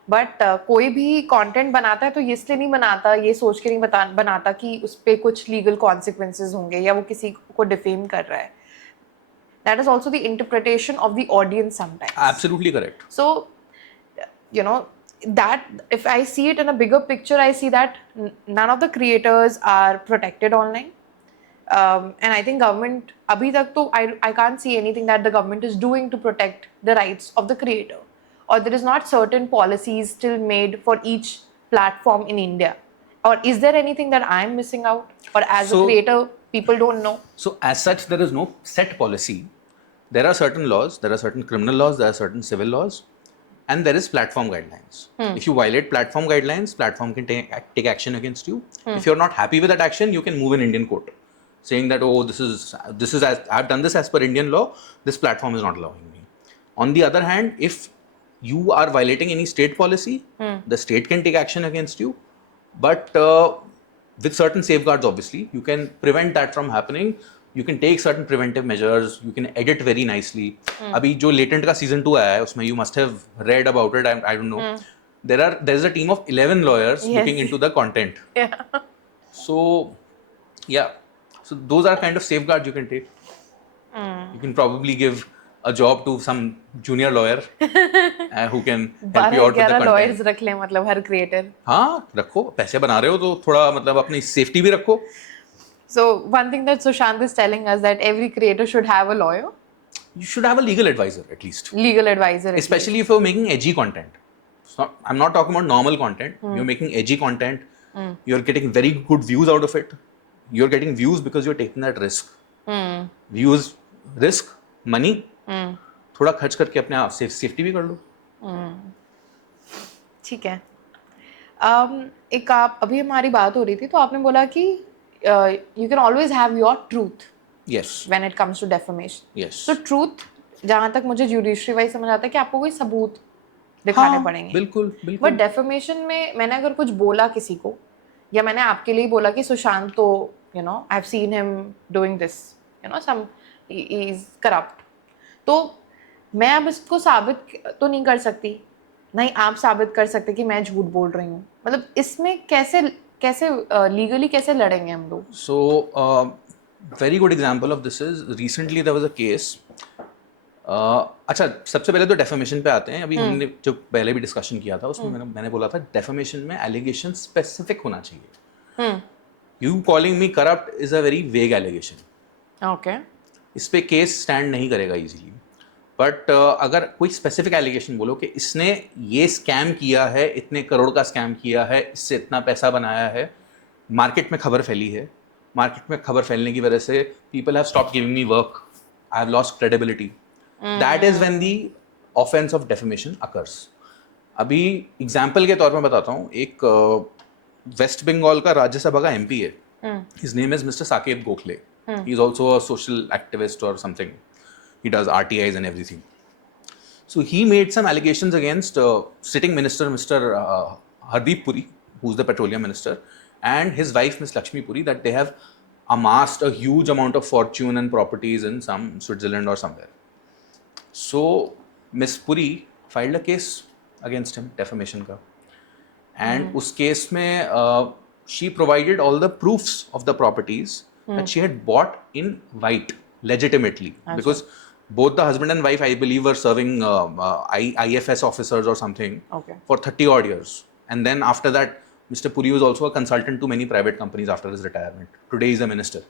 But कोई भी कंटेंट बनाता है तो ये इसलिए नहीं बनाता, ये सोच के नहीं बनाता कि उस पे कुछ लीगल कॉन्सिक्वेंसेज होंगे या वो किसी को डिफेम कर रहा है. That is also the interpretation of the audience sometimes. Absolutely correct. So, that if I see it in a bigger picture, I see that none of the creators are protected online. And I think government, abhi tak to I can't see anything that the government is doing to protect the rights of the creator. Or there is not certain policies still made for each platform in India. Or is there anything that I'm missing out? Or as a creator, people don't know? So as such, there is no set policy. There are certain laws, there are certain criminal laws, there are certain civil laws, and there is platform guidelines. If you violate platform guidelines, platform can take action against you. If you're not happy with that action, you can move in Indian court, saying that, oh, this is as I've done this as per Indian law, this platform is not allowing me. On the other hand, if you are violating any state policy, the state can take action against you, but with certain safeguards, obviously, you can prevent that from happening. You can take certain preventive measures. You can edit very nicely. अभी जो latent का season 2 आया है, उसमें you must have read about it. I don't know. There's a team of 11 lawyers looking into the content. Yeah. So, yeah. So those are kind of safeguards you can take. You can probably give a job to some junior lawyer who can help you out with the content. lawyers रख लें मतलब हर creator. हाँ रखो, पैसे बना रहे हो तो थोड़ा मतलब अपनी safety भी रखो. So one thing that Sushant is telling us that every creator should have a lawyer. You should have a legal advisor at least. Legal advisor. Especially if you're making edgy content. I'm not talking about normal content. You're making edgy content. You're getting very good views out of it. You're getting views because you're taking that risk. Views, risk, money. थोड़ा खर्च करके अपने आप safety भी कर लो. ठीक है. एक आप अभी हमारी बात हो रही थी तो आपने बोला कि you can always have your truth. Yes. When it comes to defamation. Yes. So truth जहाँ तक मुझे जुडिशरी वाइज समझ आता है कि आपको कोई सबूत दिखाने पड़ेंगे। बिल्कुल बिल्कुल। बट डेफेमेशन में मैंने अगर कुछ बोला किसी को, या मैंने आपके लिए बोला कि सुशांत तो I have seen him doing this, some he is corrupt, तो मैं अब इसको साबित तो नहीं कर सकती, नहीं आप साबित कर सकते कि मैं झूठ बोल रही हूँ। मतलब इसमें कैसे कैसे लीगली कैसे लड़ेंगे हम लोग? So very good example of this is recently there was a case. अच्छा, सबसे पहले तो डेफेमेशन पे आते हैं। अभी हमने जो पहले भी डिस्कशन किया था उसमें मैंने बोला था डेफेमेशन में एलिगेशन स्पेसिफिक होना चाहिए। You calling me corrupt is a very vague allegation. Okay, इस पे केस स्टैंड नहीं करेगा इजीली। बट अगर कोई स्पेसिफिक एलिगेशन बोलो कि इसने ये स्कैम किया है, इतने करोड़ का स्कैम किया है, इससे इतना पैसा बनाया है, मार्केट में खबर फैली है, मार्केट में खबर फैलने की वजह से people have stopped giving me work, I have lost credibility, that is when the offence of defamation occurs. अभी एग्जाम्पल के तौर पर बताता हूँ, एक वेस्ट बंगाल का राज्यसभा का एमपी है, his name is mister Saket Gokhale, he is also a social activist और something, he does RTIs and everything. So he made some allegations against sitting minister Mr. Hardeep Puri, who's the petroleum minister, and his wife Miss Lakshmi Puri, that they have amassed a huge amount of fortune and properties in some Switzerland or somewhere. So Miss Puri filed a case against him, defamation ka, and उस case में she provided all the proofs of the properties that she had bought in white legitimately, because both the husband and wife, I believe, were serving IFS officers or something for 30 odd years. And then after that, Mr. Puri was also a consultant to many private companies after his retirement. Today he's a minister.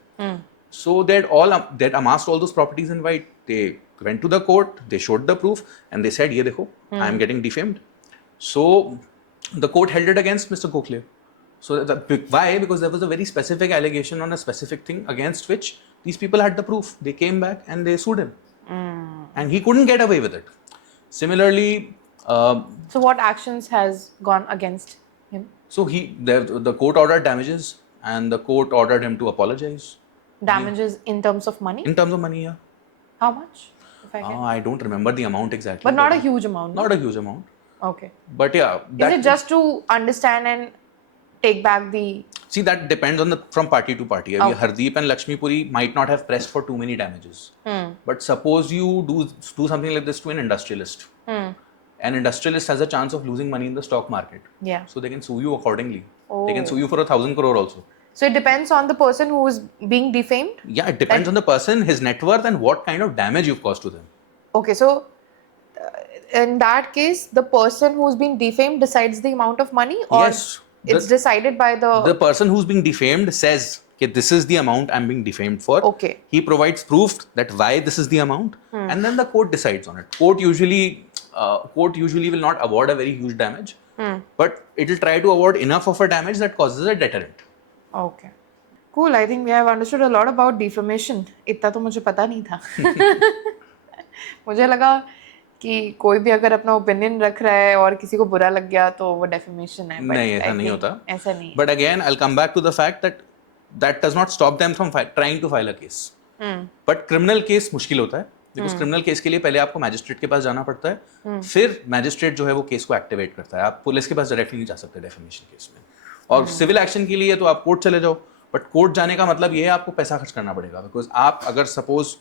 So they'd amassed all those properties in white. They went to the court, they showed the proof, and they said, ye dekho, I am getting defamed. So the court held it against Mr. Gokhale. So why? Because there was a very specific allegation on a specific thing against which these people had the proof. They came back and they sued him. And he couldn't get away with it. Similarly, so what actions has gone against him? So the court ordered damages, and the court ordered him to apologize. Damages in terms of money? In terms of money, yeah. How much? If I can. I don't remember the amount exactly. But not a huge amount. No? Not a huge amount. Okay. But yeah. Is it just to understand and take back the... See, that depends on from party to party. Okay. Hardeep and Lakshmi Puri might not have pressed for too many damages. But suppose you do something like this to an industrialist. An industrialist has a chance of losing money in the stock market. Yeah. So they can sue you accordingly. Oh. They can sue you for 1,000 crore also. So it depends on the person who is being defamed? Yeah, it depends on the person, his net worth, and what kind of damage you've caused to them. Okay, so in that case, the person who's been defamed decides the amount of money? Or yes. It's decided by the... The person who's being defamed says, okay, this is the amount I'm being defamed for. Okay. He provides proof that why this is the amount, and then the court decides on it. Court usually will not award a very huge damage, but it will try to award enough of a damage that causes a deterrent. Okay. Cool. I think we have understood a lot about defamation. इतना तो मुझे पता नहीं था. मुझे लगा कि कोई भी अगर अपना ओपिनियन रख रहा है और किसी को बुरा लग गया तो वो डेफेमेशन है. नहीं, ऐसा नहीं होता. ऐसा नहीं. But again, I'll come back to the fact that does not stop them from trying to file a case. But criminal case मुश्किल होता है, बिकॉज क्रिमिनल केस के लिए पहले आपको मैजिस्ट्रेट के पास जाना पड़ता है, फिर मैजिस्ट्रेट जो है वो केस को एक्टिवेट करता है. आप पुलिस के पास डायरेक्टली नहीं जा सकते डेफेमेशन केस में. और सिविल एक्शन के लिए तो आप कोर्ट चले जाओ, बट कोर्ट जाने का मतलब ये है आपको पैसा खर्च करना पड़ेगा. बिकॉज आप अगर सपोज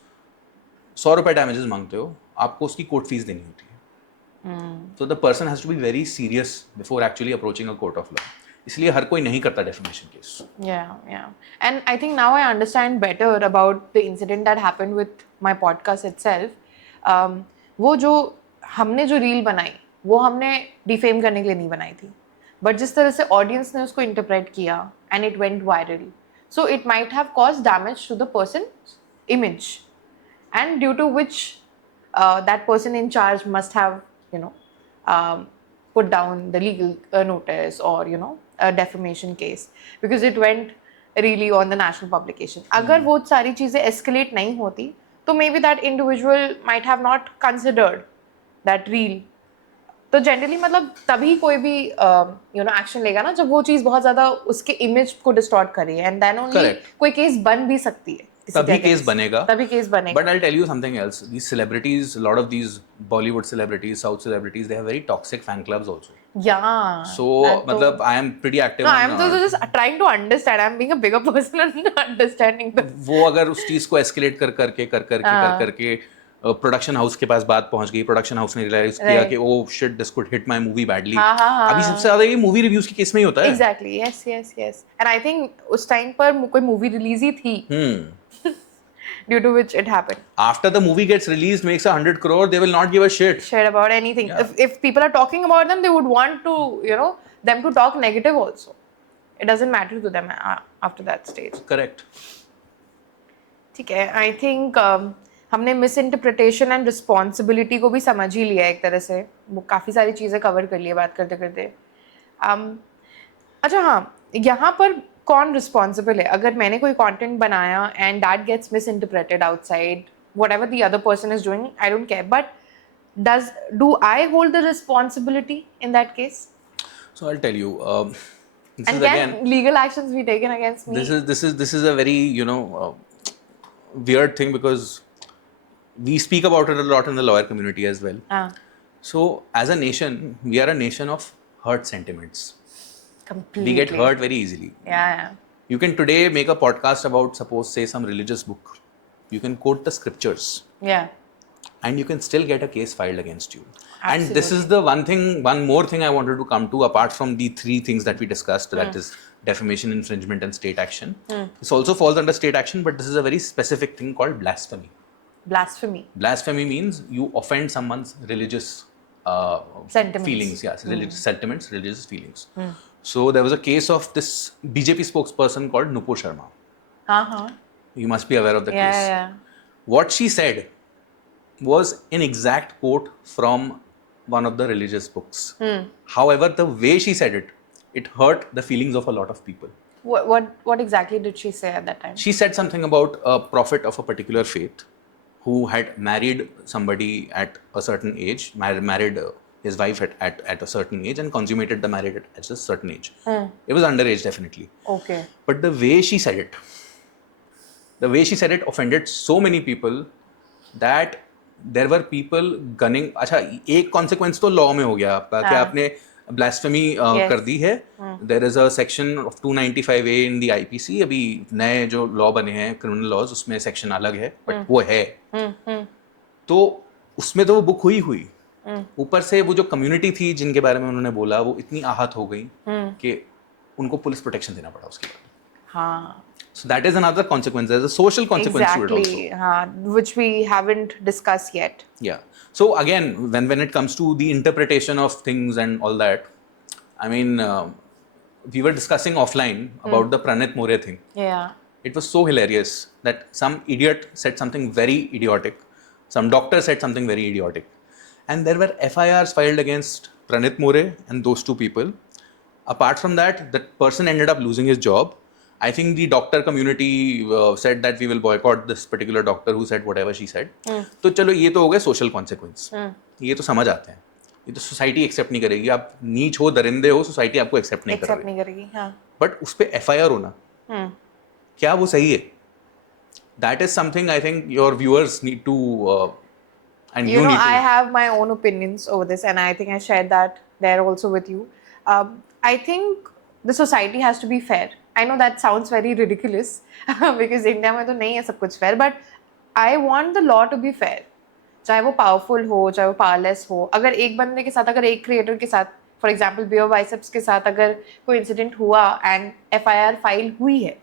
100 रुपए डैमेजेस मांगते हो, आपको उसकी कोर्ट फीस देनी होती है. तो the person has to be very serious before actually approaching a court of law. इसलिए हर कोई नहीं करता defamation case. Yeah. And I think now I understand better about the incident that happened with my podcast itself. वो जो हमने जो reel बनाई वो हमने डिफेम करने के लिए नहीं बनाई थी, बट जिस तरह से ऑडियंस ने उसको इंटरप्रेट किया and it went viral, so it might have caused damage to the person image, and due to which that person in charge must have put down the legal notice or a defamation case, because it went really on the national publication. अगर वो सारी चीज़ें escalate नहीं होती तो maybe that individual might have not considered that reel. तो generally मतलब तभी कोई भी एक्शन लेगा ना जब वो चीज़ बहुत ज़्यादा उसके इमेज को डिस्टॉर्ट करे, एंड देन ओनली कोई केस बन भी सकती है. तभी केस बनेगा. तभी केस बनेगा. But I'll tell you something else. These celebrities, a lot of these Bollywood celebrities, South celebrities, they have very toxic fan clubs also. Yeah. So, मतलब I am pretty active. No, I'm just trying to understand. I'm being a bigger person and understanding this. वो अगर उस चीज को escalate कर करके production house के पास बात पहुंच गई, प्रोडक्शन हाउस ने रियलाइज किया कि oh shit this could hit my movie badly. अभी सबसे ज्यादा ये मूवी रिव्यूज के केस में ही होता है. Exactly. Yes. And I think उस टाइम पर कोई मूवी रिलीज ही थी due to which it happened. After the movie gets released, makes 100 crore, they will not give a shit about anything. Yeah. If people are talking about them, they would want to, them to talk negative also. It doesn't matter to them after that stage. Correct. ठीक है. I think हमने मिसइंटरप्रिटेशन and responsibility को भी समझ ही लिया एक तरह से. वो काफ़ी सारी चीज़ें कवर कर ली है बात करते करते. अच्छा हाँ, यहाँ पर कौन रिस्पॉन्सिबल है? अगर मैंने कोई कंटेंट बनाया and that gets misinterpreted outside, whatever the other person is doing, I don't care, but do I hold the responsibility in that case? So I'll tell you, this and is can again legal actions be taken against me? This is a very weird thing, because we speak about it a lot in the lawyer community as well. So as a nation, we are a nation of hurt sentiments. Completely. We get hurt very easily. Yeah. You can today make a podcast about, suppose, say some religious book. You can quote the scriptures. Yeah. And you can still get a case filed against you. Absolutely. And this is the one more thing I wanted to come to, apart from the three things that we discussed, that is defamation, infringement, and state action. This also falls under state action, but this is a very specific thing called blasphemy. Blasphemy means you offend someone's religious sentiments. Feelings. Yes, religious sentiments, religious feelings. So there was a case of this BJP spokesperson called Nupur Sharma. You must be aware of the case. Yeah. What she said was an exact quote from one of the religious books. However, the way she said it, it hurt the feelings of a lot of people. What exactly did she say at that time? She said something about a prophet of a particular faith who had married somebody at a certain age, married his wife at a certain age, and consummated the marriage at a certain age. It was underage, definitely. Okay. But the way she said it offended so many people that there were people gunning. अच्छा, एक consequence तो law में हो गया आपका कि आपने blasphemy कर दी है. There is a section of 295A in the IPC. अभी नए जो law बने हैं criminal laws, उसमें section अलग है, but वो है. तो उसमें तो वो book हुई. ऊपर से वो जो कम्युनिटी थी जिनके बारे में उन्होंने बोला, वो इतनी आहत हो गई कि उनको पुलिस प्रोटेक्शन देना पड़ा उसके बाद. हाँ. So that is another consequence. There's a social consequence to it also. Exactly. Which we haven't discussed yet. Yeah. So again, when it comes to the interpretation of things and all that, I mean, we were discussing offline about the Pranit More thing. Yeah. It was so hilarious that some idiot said something very idiotic. Some doctor said something very idiotic. And there were FIRs filed against Pranit More and those two people. Apart from that, that person ended up losing his job. I think the doctor community said that we will boycott this particular doctor who said whatever she said. तो चलो ये तो हो गए social consequence. ये तो समझ आते हैं. ये तो सोसाइटी एक्सेप्ट नहीं करेगी. आप नीच हो, दरिंदे हो, सोसाइटी आपको एक्सेप्ट नहीं करेगी. बट उस पे FIR होना, क्या वो सही है? That is something I think your viewers need to and you need to. I have my own opinions over this, and I think I shared that there also with you. I think the society has to be fair. I know that sounds very ridiculous because India में तो नहीं है सब कुछ fair, but I want the law to be fair. चाहे वो powerful हो, चाहे वो powerless हो. अगर एक बंदे के साथ, अगर एक creator के साथ, for example Beer Biceps के साथ अगर कोई incident हुआ and FIR file हुई है,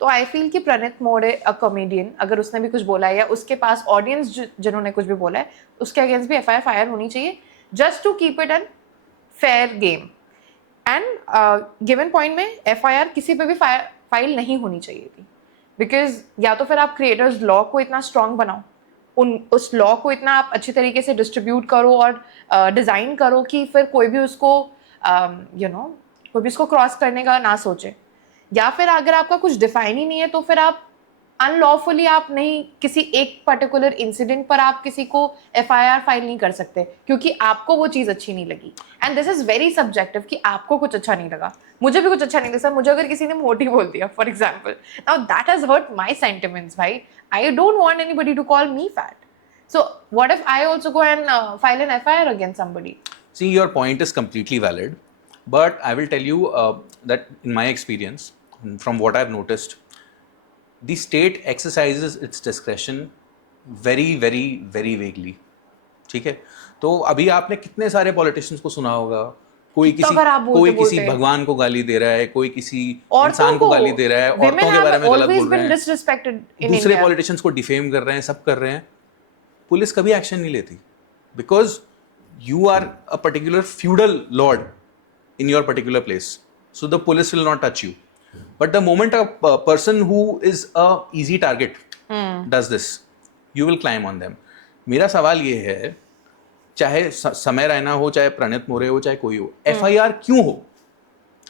तो आई फील कि प्रणित मोरे अ कॉमेडियन, अगर उसने भी कुछ बोला है या उसके पास ऑडियंस जिन्होंने कुछ भी बोला है, उसके अगेंस्ट भी FIR फायर होनी चाहिए, just to keep it an fair game. And given point में FIR किसी पे भी फाइल नहीं होनी चाहिए थी, बिकॉज या तो फिर आप क्रिएटर्स लॉ को इतना स्ट्रॉन्ग बनाओ, उस लॉ को इतना आप अच्छी तरीके से डिस्ट्रीब्यूट करो और डिज़ाइन करो कि फिर कोई भी उसको कोई भी उसको क्रॉस करने का ना सोचे. या फिर अगर आपका कुछ डिफाइन ही नहीं है, तो फिर आप अनलॉफुली आप नहीं, किसी एक पर्टिकुलर इंसिडेंट पर आप किसी को एफआईआर फाइल नहीं कर सकते क्योंकि आपको वो चीज अच्छी नहीं लगी. And this is very subjective कि आपको कुछ अच्छा नहीं लगा. मुझे भी कुछ अच्छा नहीं लगा. मुझे अगर किसी ने मोटी बोल दिया for example, now that has hurt my sentiments भाई. I don't want anybody to call me fat. So what if I also go and file an FIR against somebody? See, your point is completely valid, but I will tell you that in my experience, from what I've noticed, the state exercises its discretion very, very, very vaguely. ठीक है, तो अभी आपने कितने सारे politicians को सुना होगा, कोई किसी भगवान को गाली दे रहा है, कोई किसी इंसान को गाली दे रहा है, औरतों के बारे में गलत बोल रहे हैं, दूसरे पॉलिटिशियंस को डिफेम कर रहे हैं, सब कर रहे हैं. पुलिस कभी एक्शन नहीं लेती because you are a particular feudal lord in your particular place, so the police will not touch you. But the moment a person who is a easy target does this, you will climb on them. मेरा सवाल ये है, चाहे समय रैना हो, चाहे प्रणित मोरे हो, चाहे कोई हो, FIR क्यों हो?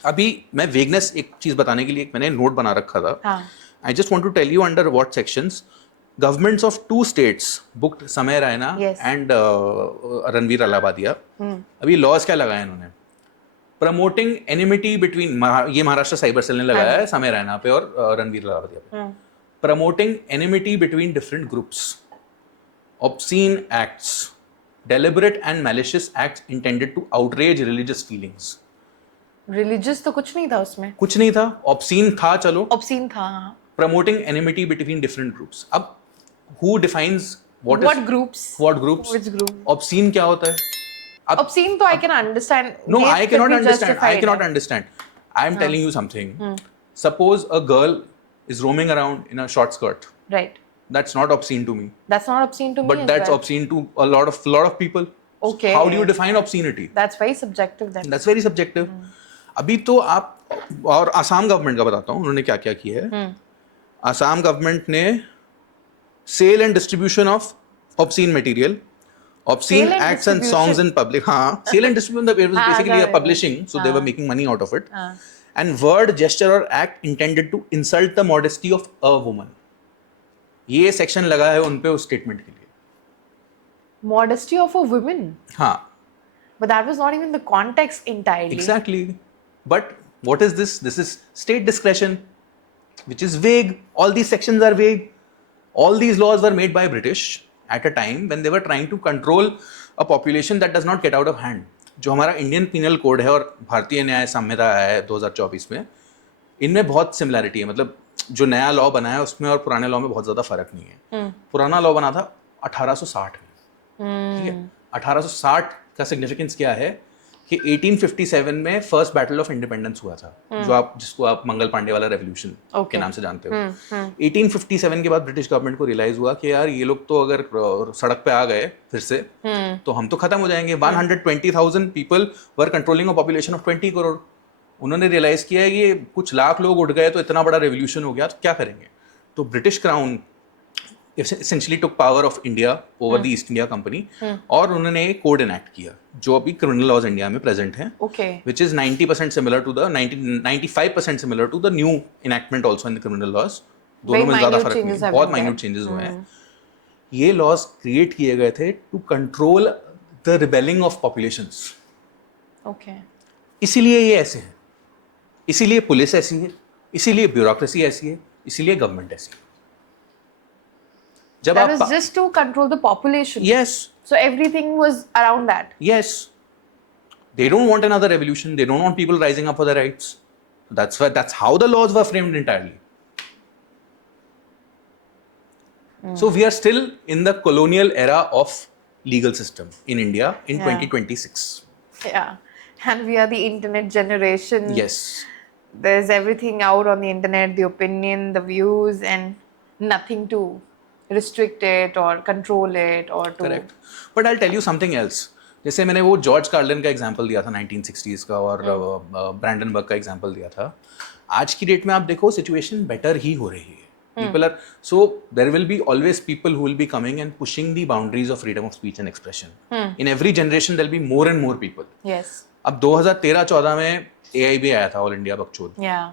अभी मैं वेगनेस एक चीज बताने के लिए मैंने नोट बना रखा था. I just want to tell you under what sections governments of 2 states booked Samay Raina and Ranveer Allahabadiya. अभी लॉज क्या लगाए इन्होंने? प्रमोटिंग एनिमिटी बिटवीन, ये महाराष्ट्र साइबर सेल ने लगाया है समय रैना पे और रणवीर अल्लाहाबादिया पे. Promoting enmity between different groups, obscene acts, deliberate and malicious acts intended to outrage religious feelings. Religious तो कुछ नहीं था उसमें. कुछ नहीं था, obscene था. चलो obscene था. Promoting enmity between different groups. अब who defines what groups? What groups? Which group? Obscene क्या होता है? Obscene तो I can understand. No, I cannot understand. I cannot understand. I am telling you something. Suppose a girl is roaming around in a short skirt. Right. That's not obscene to me. That's not obscene to me. But that's obscene to a lot of people. Okay. How do you define obscenity? That's very subjective then. That's very subjective. अभी तो आप, और Assam government का बताता हूँ उन्होंने क्या क्या किया है. आसाम गवर्नमेंट ने sale and distribution of obscene material, obscene acts and songs in public, हाँ, sale and distribution, it was basically a publishing, so they were making money out of it, and word, gesture और act intended to insult the modesty of a woman. ये section लगा है उन पे उस statement के लिए. मॉडेस्टी ऑफ अ वुमन, हाँ, but that was not even the context entirely. Exactly. But what is this? This is state discretion, which is vague. All these sections are vague. All these laws were made by British at a time when they were trying to control a population that does not get out of hand. जो हमारा Indian penal code है और भारतीय न्याय संहिता है 2024 में, इनमें बहुत सिमिलैरिटी है. मतलब जो नया लॉ बना है उसमें और पुराने लॉ में बहुत ज़्यादा फर्क नहीं है. पुराना लॉ बना था 1860 में. ठीक है, 1860 का सिग्निफिकेंस क्या है कि 1857 में फर्स्ट बैटल ऑफ इंडिपेंडेंस हुआ था, जिसको आप मंगल पांडे वाला रेवोल्यूशन के नाम से जानते हो. 1857 के बाद ब्रिटिश गवर्नमेंट को रियलाइज हुआ कि यार ये लोग तो अगर सड़क पे आ गए फिर से तो हम तो खत्म हो जाएंगे. 120,000 people were controlling a population of 20 crore. उन्होंने रियलाइज किया है कि कुछ लाख लोग उठ गए तो इतना बड़ा रेवोल्यूशन हो गया, तो क्या करेंगे. तो British crown essentially took power of India over the East India Company, और उन्होंने एक कोड इनैक्ट किया जो अभी क्रिमिनल लॉज इंडिया में प्रेजेंट हैं, which is 90% similar to the 95% similar to the new enactment also in the criminal laws. दोनों में ज़्यादा फर्क नहीं है, बहुत माइन्यूट चेंजेस हुए हैं. ये लॉज क्रिएट किए गए थे to control the rebelling of populations. इसीलिए ये ऐसे हैं, इसीलिए पुलिस ऐसी है, इसीलिए ब्यूरोक्रेसी ऐसी है, इसीलिए गवर्नमेंट ऐसी है. That was just to control the population. Yes. So everything was around that. Yes. They don't want another revolution. They don't want people rising up for their rights. That's how the laws were framed entirely. So we are still in the colonial era of legal system in India in 2026. Yeah. And we are the internet generation. Yes. There's everything out on the internet, the opinion, the views, and nothing to restrict it or control it or to. Correct. But I'll tell you something else. जैसे मैंने वो George Carlin का example दिया था 1960s का, और Brandenburg का example दिया था. आज की डेट में आप देखो सिचुएशन बेटर ही हो रही है. People are, so there will be always people who will be coming and pushing the boundaries of freedom of speech and expression. In every generation there will be more and more people. Yes. अब 2013-14 में AIB आया था, all India Bakchod. Yeah.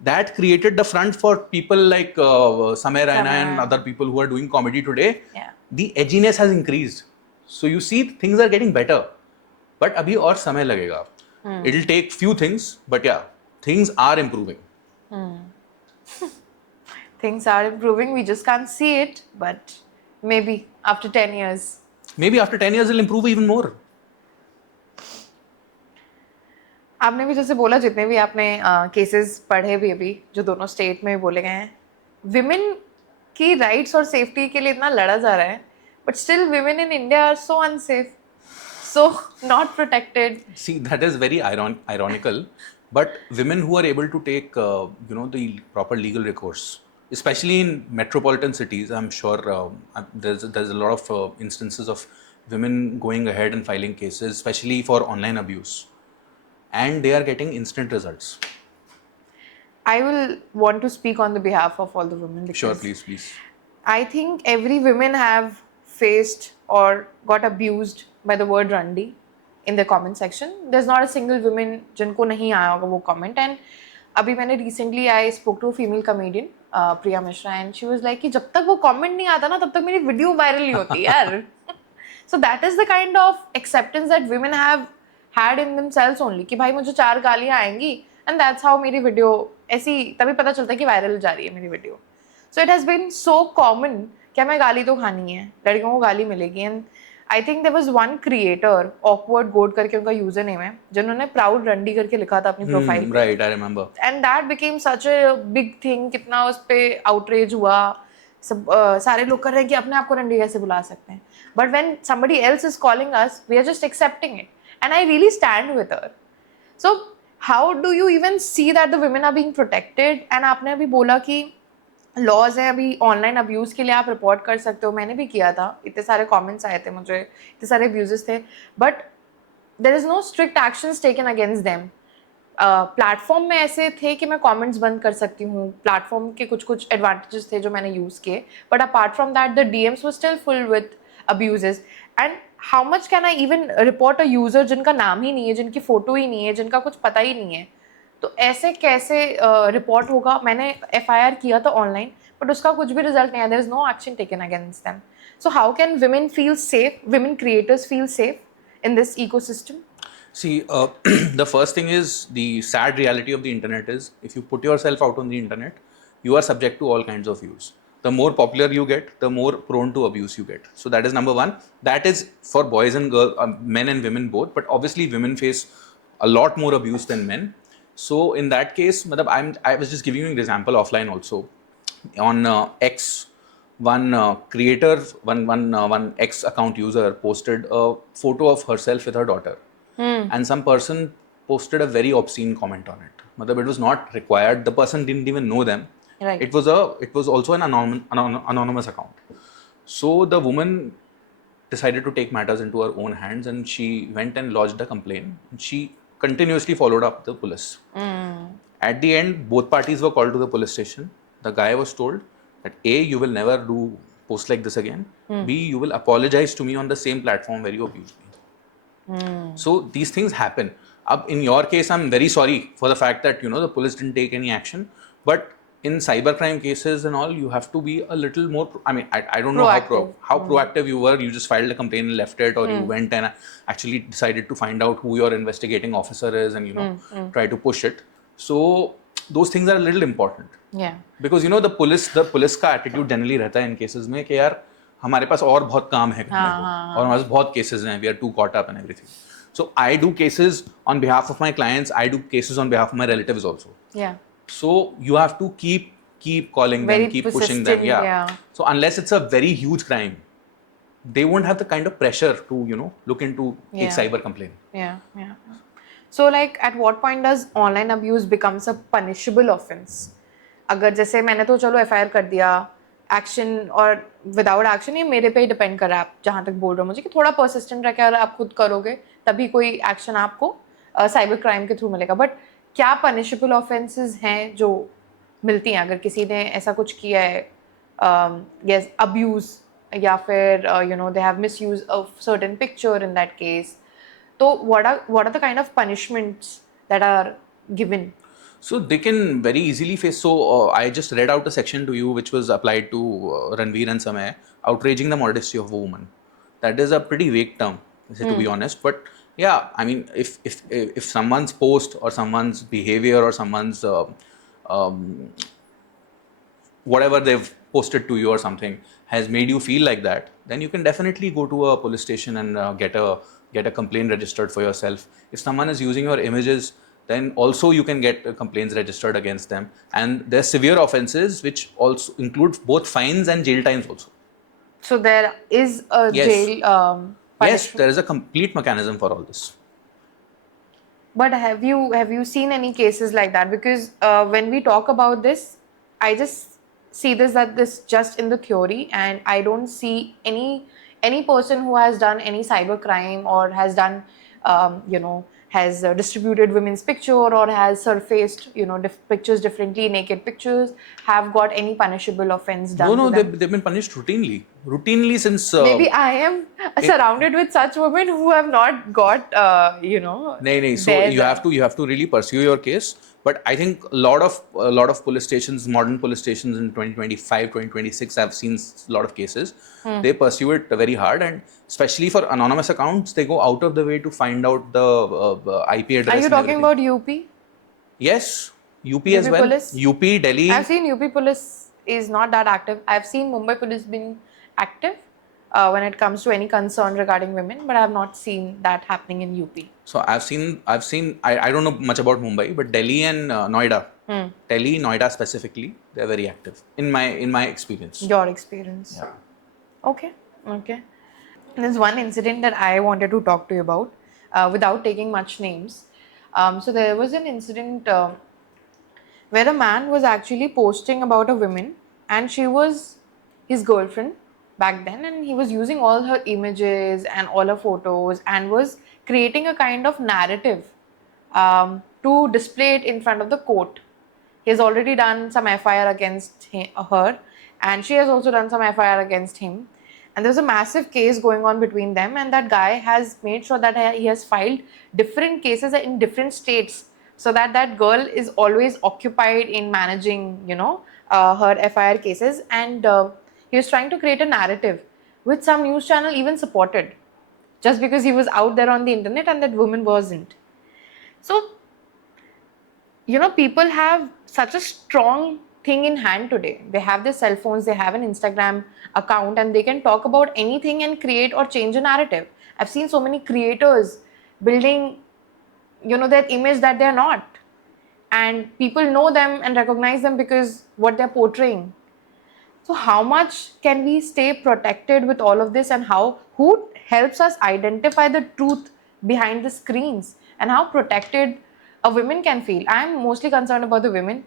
that created the front for people like Samay Raina and Samay. other people who are doing comedy today. Yeah. The edginess has increased. So you see things are getting better. But abhi और समय लगेगा. It'll take few things, but yeah, things are improving. Things are improving. We just can't see it, but maybe after 10 years. Maybe after 10 years it'll improve even more. आपने भी जैसे बोला, जितने भी आपने केसेस पढ़े भी अभी जो दोनों स्टेट में बोले गए हैं, विमेन की राइट्स और सेफ्टी के लिए इतना लड़ा जा रहा है, but still women in India are so unsafe, so not protected. See, that is very ironical, but women who are able to take, the proper legal recourse, especially in metropolitan cities, I'm sure there's a lot of instances of women going ahead and filing cases, especially for online abuse, and they are getting instant results. I will want to speak on the behalf of all the women. Sure, because please. I think every women have faced or got abused by the word Randi in the comment section. There's not a single woman जिनको नहीं आया होगा वो comment. And अभी मैंने recently I spoke to a female comedian, Priya Mishra, and she was like कि जब तक वो comment नहीं आता ना तब तक मेरी video viral नहीं होती यार. So that is the kind of acceptance that women have had in themselves only कि भाई मुझे 4 गालियाँ आएंगी and that's how मेरी video ऐसी तभी पता चलता है कि viral जा रही है मेरी video. So it has been so common कि हमें गाली तो खानी है, लड़कियों को गाली मिलेगी. And I think there was one creator, awkward goat करके उनका यूजर नेम है, जिन्होंने प्राउड रंडी करके लिखा था अपनी प्रोफाइल पे. Right, I remember. And that became such a big thing. कितना उस पे outrage हुआ, सब सारे लोग कर रहे हैं कि अपने आप को रंडी कैसे बुला सकते हैं. But when somebody else is calling us, we are just accepting it. And I really stand with her. So how do you even see that the women are being protected? And आपने अभी बोला कि laws हैं अभी online abuse के लिए, आप report कर सकते हो. मैंने भी किया था, इतने सारे कमेंट्स आए थे मुझे, इतने सारे व्यूज़ थे, but there is no strict actions taken against them. Platform में ऐसे थे कि मैं कमेंट्स बंद कर सकती हूँ, प्लेटफॉर्म के कुछ कुछ एडवांटेजेस थे जो मैंने यूज़ किए, but apart from that the DMs were still full with abuses. And how much can I even report a user जिनका नाम ही नहीं है, जिनकी फ़ोटो ही नहीं है, जिनका कुछ पता ही नहीं है? तो ऐसे कैसे रिपोर्ट होगा? मैंने एफआईआर किया था ऑनलाइन, बट उसका कुछ भी रिजल्ट नहीं है. There is no action taken against them. So how can women feel safe, women creators feel safe in this ecosystem? See, the first thing is the sad reality of the internet is if you put yourself out on the internet, you are subject to all kinds of views. The more popular you get, the more prone to abuse you get. So that is number one. That is for boys and girls, men and women both. But obviously, women face a lot more abuse than men. So in that case, I was just giving you an example offline also. On X, one creator, one X account user posted a photo of herself with her daughter. And some person posted a very obscene comment on it. It was not required. The person didn't even know them. Right. It was also an anonymous account. So the woman decided to take matters into her own hands, and she went and lodged a complaint. She continuously followed up the police. At the end, both parties were called to the police station. The guy was told that A, you will never do posts like this again. B, you will apologize to me on the same platform where you abused me. So these things happen. In your case, I'm very sorry for the fact that the police didn't take any action. But in cybercrime cases and all, you have to be a little more. I don't know how proactive you were. You just filed a complaint and left it, or you went and actually decided to find out who your investigating officer is and try to push it. So those things are a little important. Yeah. Because the police का attitude generally रहता है in cases में कि यार हमारे पास और बहुत काम है करने को, और हमारे पास बहुत cases हैं, we are too caught up and everything. So I do cases on behalf of my clients. I do cases on behalf of my relatives also. Yeah. So you have to keep calling them, keep pushing them. Yeah. So unless it's a very huge crime, they won't have the kind of pressure to look into a cyber complaint. Yeah. So like at what point does online abuse becomes a punishable offense? अगर जैसे मैंने तो चलो FIR कर दिया, action और without action ये मेरे पे ही डिपेंड कर रहा है. आप जहाँ तक बोल रहे हो मुझे कि थोड़ा परसिस्टेंट रह के अगर आप खुद करोगे तभी कोई एक्शन आपको साइबर क्राइम के थ्रू मिलेगा. बट क्या पनिशेबल ऑफेंसेस हैं जो मिलती हैं अगर किसी ने ऐसा कुछ किया है, यस अब्यूज, या फिर they have misuse of certain picture in that case? तो what are the kind of punishments that are given? So they can very easily face. So I just read out a section to you which was applied to Ranveer and Samay, outraging the modesty of a woman. That is a pretty vague term, to be honest. But yeah, I mean, if someone's post or someone's behavior or someone's um, whatever they've posted to you or something has made you feel like that, then you can definitely go to a police station and get a complaint registered for yourself. If someone is using your images, then also you can get complaints registered against them. And there's severe offenses which also include both fines and jail times also. So there is a Yes. jail Yes, punishment. there is a complete mechanism for all this. But have you seen any cases like that? Because when we talk about this, I just see this just in the theory, and I don't see any person who has done any cyber crime or has done has distributed women's picture or has surfaced pictures differently, naked pictures, have got any punishable offense done No, to them. they've been punished routinely since. Maybe I am surrounded with such women who have not got No. So their- you have to really pursue your case. But I think a lot of police stations, modern police stations in 2025, 2026, I've seen a lot of cases. They pursue it very hard, and especially for anonymous accounts, they go out of the way to find out the IP address. Are you and talking everything. about UP? Yes, UP as well. police? UP, Delhi. I've seen UP police is not that active. I've seen Mumbai police being active when it comes to any concern regarding women, but I have not seen that happening in UP. So I've seen. I don't know much about Mumbai, but Delhi and Noida. Delhi, Noida specifically, they're very active in my experience. Your experience. Yeah. Okay. There's one incident that I wanted to talk to you about without taking much names. So there was an incident where a man was actually posting about a woman, and she was his girlfriend back then, and he was using all her images and all her photos and was creating a kind of narrative to display it in front of the court. He has already done some FIR against her, and she has also done some FIR against him. And there's a massive case going on between them, and that guy has made sure that he has filed different cases in different states, so that that girl is always occupied in managing, her FIR cases. And he was trying to create a narrative, which some news channel even supported, just because he was out there on the internet and that woman wasn't. So, people have such a strong thing in hand today. They have their cell phones, they have an Instagram account, and they can talk about anything and create or change a narrative. I've seen so many creators building, their image that they're not. And people know them and recognize them because what they're portraying. So how much can we stay protected with all of this, and who helps us identify the truth behind the screens, and how protected a woman can feel? I'm mostly concerned about the women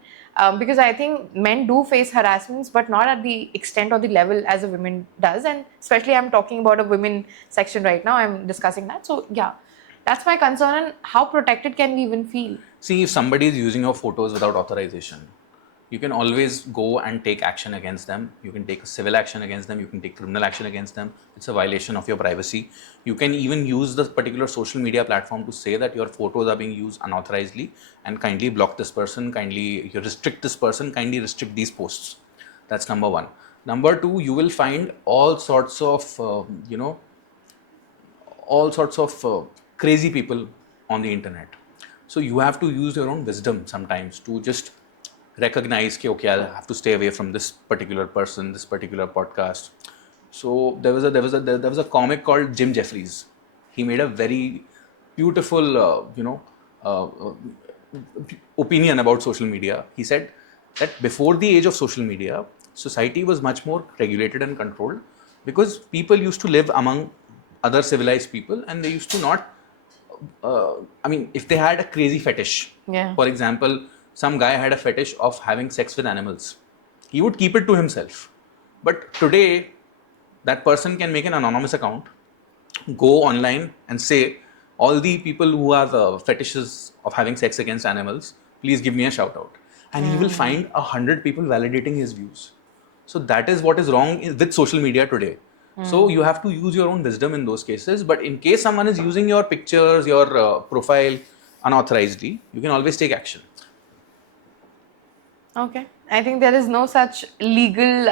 because I think men do face harassments, but not at the extent or the level as a woman does. And especially I'm talking about a women section right now. I'm discussing that. So yeah, that's my concern. And how protected can we even feel? See, if somebody is using your photos without authorization, you can always go and take action against them. You can take a civil action against them. You can take criminal action against them. It's a violation of your privacy. You can even use the particular social media platform to say that your photos are being used unauthorizedly, and kindly block this person, kindly restrict this person, kindly restrict these posts. That's number one. Number two, you will find all sorts of, crazy people on the internet. So you have to use your own wisdom sometimes to just recognize that, okay, I'll have to stay away from this particular person, this particular podcast. So there was a comic called Jim Jeffries. He made a very beautiful opinion about social media. He said that before the age of social media, society was much more regulated and controlled, because people used to live among other civilized people, and they used to not if they had a crazy fetish, for example, some guy had a fetish of having sex with animals, he would keep it to himself. But today, that person can make an anonymous account, go online and say, all the people who have fetishes of having sex against animals, please give me a shout out. And he will find 100 people validating his views. So that is what is wrong with social media today. So you have to use your own wisdom in those cases. But in case someone is using your pictures, your profile unauthorizedly, you can always take action. Okay. I think there is no such legal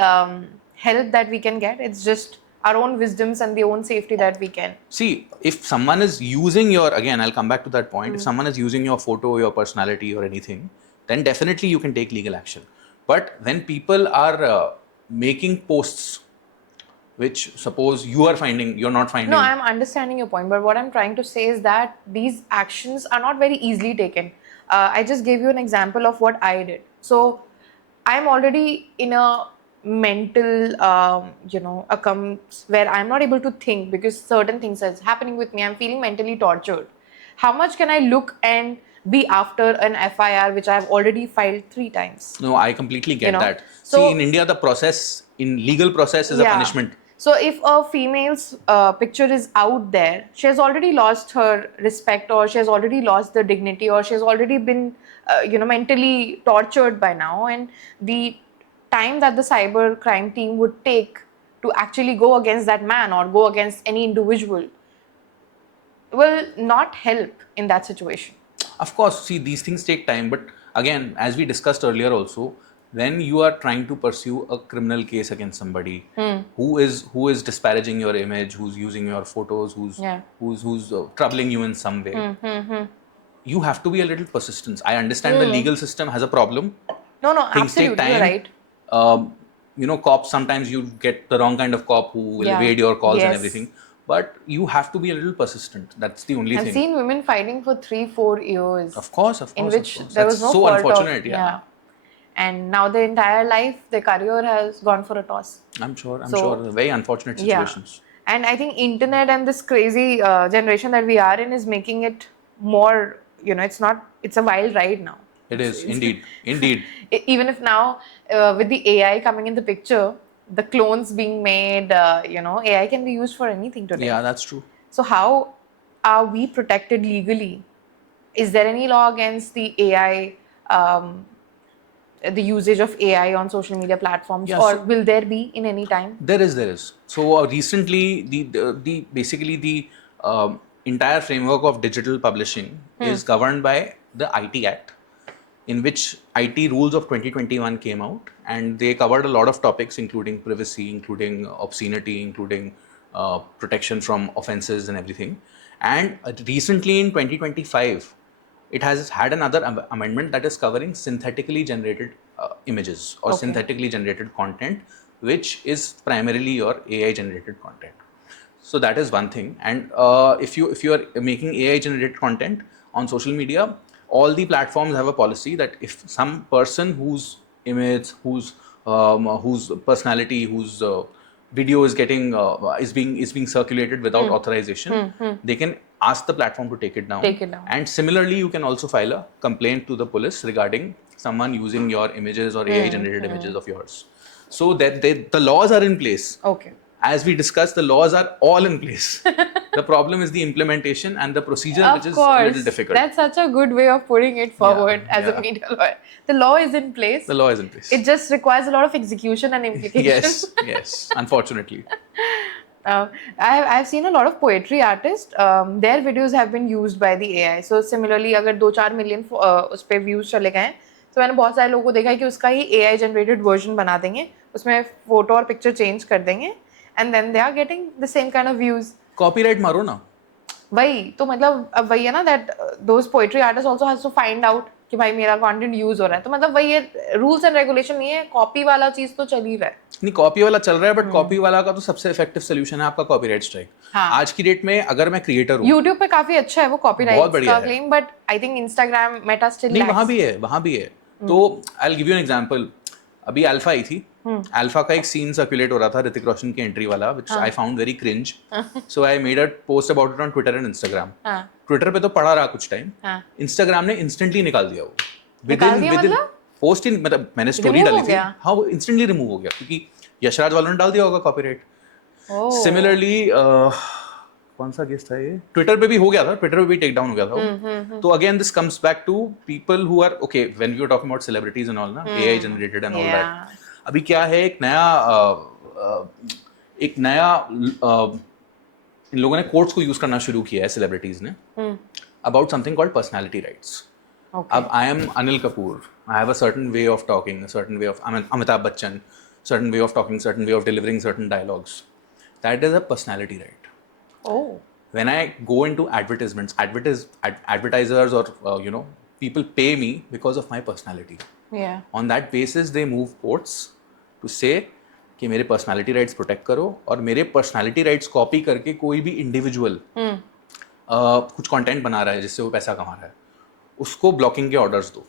help that we can get. It's just our own wisdoms and the own safety that we can. See, if someone is using your, again, I'll come back to that point. If someone is using your photo, your personality, or anything, then definitely you can take legal action. But when people are making posts, which suppose you're not finding. No, I'm understanding your point, but what I'm trying to say is that these actions are not very easily taken. I just gave you an example of what I did. So I'm already in a mental, accounts where I'm not able to think because certain things are happening with me. I'm feeling mentally tortured. How much can I look and be after an FIR which I've already filed 3 times? No, I completely get that. So, see, in India, the process, in legal process, is a punishment. So if a female's picture is out there, she has already lost her respect, or she has already lost the dignity, or she has already been, mentally tortured by now. And the time that the cyber crime team would take to actually go against that man or go against any individual will not help in that situation. Of course, see, these things take time, but again, as we discussed earlier also, when you are trying to pursue a criminal case against somebody who is disparaging your image, who's using your photos, who's troubling you in some way, you have to be a little persistent. I understand the legal system has a problem. No, Things absolutely, take time. You're right. Cops, sometimes you get the wrong kind of cop who will evade your calls and Yes. everything. But you have to be a little persistent. That's the only I've thing. seen women fighting for 3-4 years. Of course. In which there was That's no so fault unfortunate. of, and now their entire life, their career has gone for a toss. I'm sure. Very unfortunate situations. Yeah. And I think internet and this crazy generation that we are in is making it more, it's a wild ride now. It is, indeed. Even if now, with the AI coming in the picture, the clones being made, AI can be used for anything today. Yeah, that's true. So how are we protected legally? Is there any law against the AI, the usage of AI on social media platforms, or will there be in any time? There is. So recently, basically the entire framework of digital publishing is governed by the IT Act, in which IT rules of 2021 came out, and they covered a lot of topics, including privacy, including obscenity, including protection from offenses and everything. And recently in 2025, it has had another amendment that is covering synthetically generated images or synthetically generated content, which is primarily your AI generated content. So that is one thing. And if you are making AI generated content on social media, all the platforms have a policy that if some person whose image, whose personality, whose video is getting is being circulated without authorization, they can ask the platform to take it down. And similarly, you can also file a complaint to the police regarding someone using your images or AI generated images of yours. So that the laws are in place. Okay. As we discussed, the laws are all in place. The problem is the implementation and the procedure, which is a little difficult. That's such a good way of putting it forward as a media lawyer. The law is in place. The law is in place. It just requires a lot of execution and implication. Yes, unfortunately. I've seen a lot of poetry artists. Their videos have been used by the AI. So similarly, अगर 2-4 million उस पे views चले गए, तो मैंने बहुत सारे लोगों को देखा है कि उसका ही AI generated version बना देंगे, उसमें photo और picture change कर देंगे, and then they are getting the same kind of views. Copyright मारो ना. वही तो मतलब अब वही है ना that those poetry artists also has to find out कि भाई मेरा कंटेंट यूज हो रहा है, तो मतलब वही है, रूल्स एंड रेगुलेशन नहीं है, कॉपी वाला चीज तो चल ही रहा है. नहीं, कॉपी वाला चल रहा है, बट कॉपी वाला का तो सबसे इफेक्टिव सोल्यूशन है आपका कॉपीराइट स्ट्राइक. आज की डेट में अगर मैं क्रिएटर हूं, YouTube पे काफी अच्छा है वो कॉपीराइट का claim, but I think Instagram Meta still नहीं, वहां भी है. तो I will give you an example. अभी अल्फा आई थी. अल्फा का एक सीन सर्कुलेट हो रहा था ऋतिक रोशन की एंट्री वाला, which I found very cringe. So I made a post about it on Twitter and Instagram. Twitter पे तो पड़ा रहा कुछ टाइम, इंस्टाग्राम ने इंस्टेंटली निकाल दिया वो. विद पोस्ट इन, मतलब मैंने स्टोरी डाली थी, हाँ, वो इंस्टेंटली रिमूव हो गया क्योंकि यशराज वालों ने डाल दिया होगा कॉपीराइट. सिमिलरली कौन सा केस था ये, ट्विटर पे भी हो गया था, ट्विटर पे भी टेक डाउन हो गया था. तो again this comes back to people who are okay when we are talking about celebrities and all ना, AI generated and all that. अभी क्या है, एक नया इन लोगों ने कोर्ट्स को यूज करना शुरू किया है सेलिब्रिटीज ने, about something called personality rights. Okay. अब I am Anil Kapoor. I have a certain way of talking, a certain way of Amitabh Bachchan, certain way of talking, certain way of delivering certain dialogues. That is a personality, right? Oh. When I go into advertisements, advertisers or people pay me because of my personality. Yeah. On that basis, they move quotes to say कि मेरे personality rights protect करो और मेरे personality rights copy करके कोई भी individual कुछ content बना रहा है जिससे वो पैसा कमा रहा है उसको ब्लॉकिंग के ऑर्डर्स दो.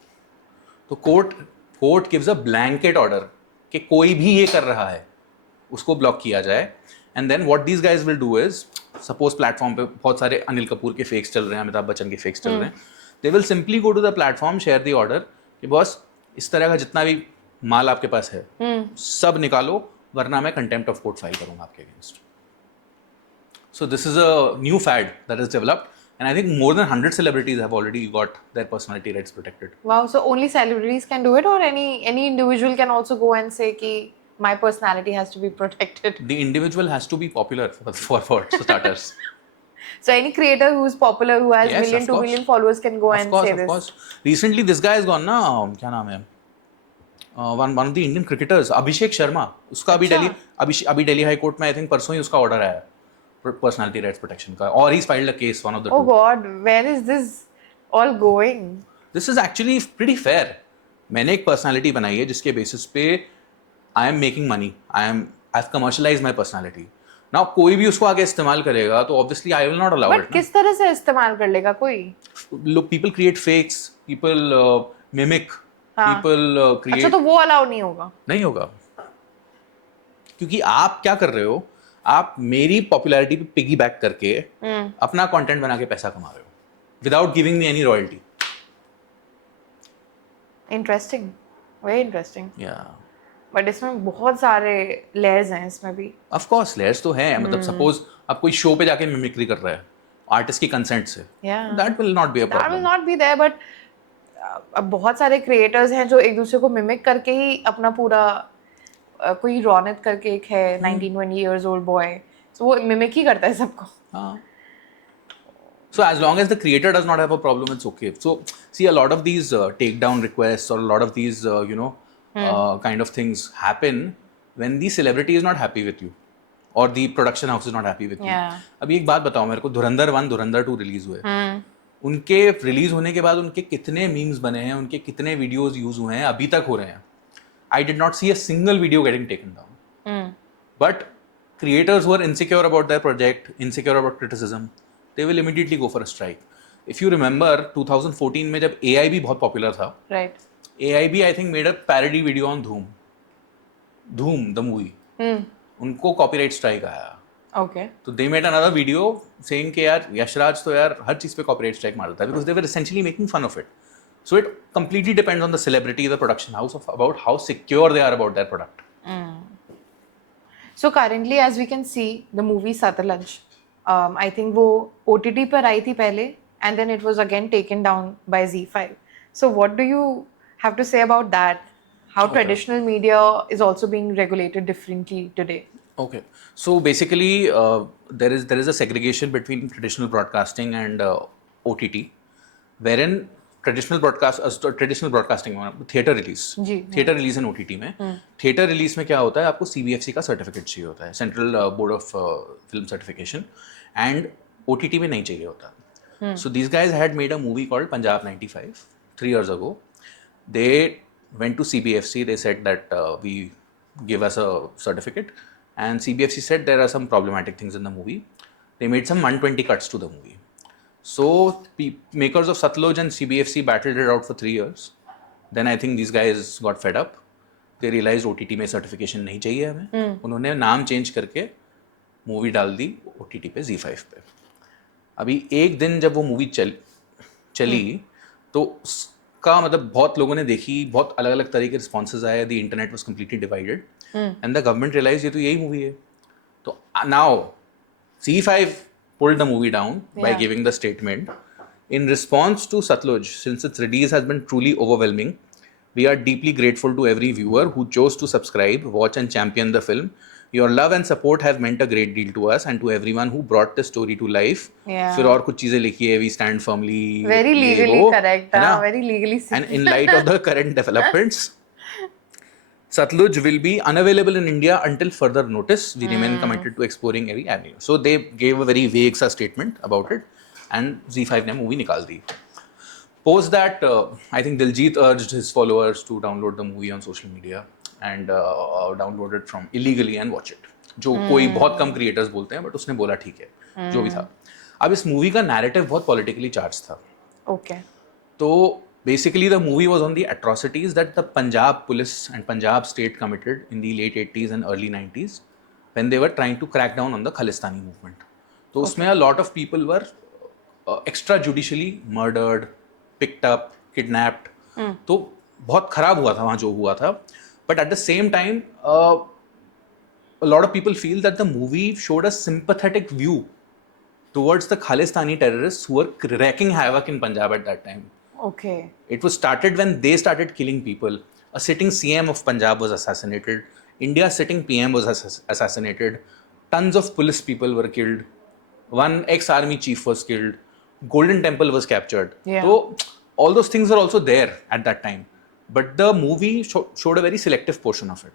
तो court gives a blanket order कि कोई भी ये कर रहा है उसको ब्लॉक किया जाए. And then what these guys will do is, suppose platform पे बहुत सारे अनिल कपूर के फेक्स चल रहे हैं, अमिताभ बच्चन के फेक्स चल रहे हैं, they will simply go to the platform, share the order कि बॉस इस तरह का जितना भी माल आपके पास है सब निकालो वरना मैं कंटेम्प्ट ऑफ कोर्ट फाइल करूंगा आपके against. So this is a new fad that is developed, and I think more than 100 celebrities have already got their personality rights protected. Wow, so only celebrities can do it, or any individual can also go and say ki my personality has to be protected? The individual has to be popular for starters. So any creator who's popular, who has Yes, million, of 2 course. million followers can go and say Of this. course. Recently, this guy has gone ना, क्या नाम है? One of the Indian cricketers, Abhishek Sharma. उसका अभी Delhi high court में I think परसों ही उसका order आया पर्सनालिटी राइट्स प्रोटेक्शन का, और he's filed a case, one of the Oh two. God, where is this all going? This is actually pretty fair. मैंने एक पर्सनालिटी बनाई है जिसके बेसिस पे I am making money. I've commercialized my personality. Now कोई भी उसको आगे इस्तेमाल करेगा तो obviously I will not allow But it. किस तरह से इस्तेमाल कर लेगा कोई? Look, people create fakes, people mimic, हाँ. people create. अच्छा, तो वो अलाउ नहीं होगा? नहीं होगा, क्योंकि आप क्या कर रहे हो, आप मेरी पॉपुलैरिटी पे पिगी बैक करके अपना कंटेंट बना के पैसा कमा रहे हो without giving me any royalty. Interesting, very interesting. या But इसमें बहुत सारे layers हैं इसमें भी. ऑफ कोर्स लेयर्स तो हैं. मतलब सपोज आप कोई शो पे जाके मिमिक्री कर रहा है आर्टिस्ट की कंसेंट से, Yeah. That will not be a That will problem. not be there, but अब बहुत सारे creators हैं जो एक दूसरे को मिमिक करके ही अपना पूरा कोई रौनक करके एक है 19-20 years old boy, so वो मिमिक ही करता है सबको. So as long as the creator does not have a problem, it's okay. So see, a lot of these takedown requests or a lot of these kind of things happen when the celebrity is not happy with you or the production house is not happy with you. Yeah. अभी एक बात बताओ मेरे को, धुरंधर 1 धुरंधर 2 release हुए, उनके release होने के बाद उनके कितने मीम्स बने हैं, उनके कितने वीडियोस यूज हुए हैं, अभी तक हो रहे हैं. I did not see a single video getting taken down. But creators who are insecure about their project, insecure about criticism, they will immediately go for a strike. If you remember 2014 में जब AIB बहुत popular था, Right. AIB I think made a parody video on Dhoom the movie. उनको copyright strike आया. Okay. तो they made another video saying कि यार यशराज तो यार हर चीज़ पे copyright strike मार देता है, because they were essentially making fun of it. So it completely depends on the celebrity, the production house, about how secure they are about their product. So currently, as we can see, the movie Satluj, I think वो OTT पर आई थी पहले, and then it was again taken down by ZEE5. So what do you have to say about that? How traditional media is also being regulated differently today? Okay, so basically there is a segregation between traditional broadcasting and OTT, wherein traditional broadcasting theatre release and OTT में, theatre release में क्या होता है, आपको CBFC का certificate चाहिए होता है, central board of film certification, and OTT में नहीं चाहिए होता. So these guys had made a movie called Punjab 95 3 years ago. They went to CBFC, they said that we give us a certificate, and CBFC said there are some problematic things in the movie. They made some 120 cuts to the movie. So makers of Satluj and CBFC battled it out for 3 years. Then I think these guys got fed up. They realized OTT में certification नहीं चाहिए हमें. उन्होंने नाम change करके movie डाल दी OTT पे, ZEE5 पे. अभी एक दिन जब वो मूवी चली तो उसका मतलब बहुत लोगों ने देखी, बहुत अलग अलग तरह के रिस्पॉन्सेज आए, the internet was completely divided, and the government realise ये तो यही मूवी है. तो now ZEE5 pulled the movie down by giving the statement, in response to Satluj, since its release has been truly overwhelming, we are deeply grateful to every viewer who chose to subscribe, watch and champion the film. Your love and support have meant a great deal to us and to everyone who brought this story to life. Yeah. फिर और कुछ चीजें लिखी है, we stand firmly. Very ये legally वो, correct, है ना? very legally And safe. in light of the current developments, Satluj will be unavailable in India until further notice. We remain committed to exploring every avenue. So they gave a very vague सा statement about it, and Z5 ने movie निकाल दी. Post that, I think Diljit urged his followers to download the movie on social media and download it from illegally and watch it. जो कोई बहुत कम creators बोलते हैं, but उसने बोला ठीक है, जो भी था. अब इस मूवी का नैरेटिव बहुत पॉलिटिकली चार्ज था. Okay. तो basically the movie was on the atrocities that the Punjab police and Punjab state committed in the late 80s and early 90s when they were trying to crack down on the Khalistani movement. तो उसमें a lot of people were extrajudicially murdered, picked up, kidnapped. तो बहुत खराब हुआ था वहाँ जो हुआ था. But at the same time, a lot of people feel that the movie showed a sympathetic view towards the Khalistani terrorists who were wreaking havoc in Punjab at that time. Okay. It was started when they started killing people. A sitting CM of Punjab was assassinated. India's sitting PM was assassinated. Tons of police people were killed. One ex-army chief was killed. Golden Temple was captured. Yeah. So all those things were also there at that time. But the movie showed a very selective portion of it.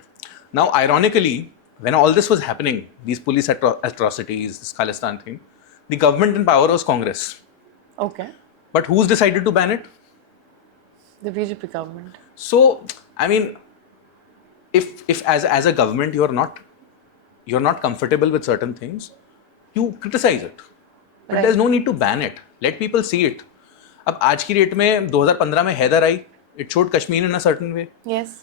Now, ironically, when all this was happening, these police atrocities, this Khalistan thing, the government in power was Congress. Okay. But who's decided to ban it? The BJP government. So, I mean, if as a government you're not comfortable with certain things, you criticize it. But there's no need to ban it. Let people see it. अब आज की date में 2015 में हैदर आई, it showed Kashmir in a certain way. Yes.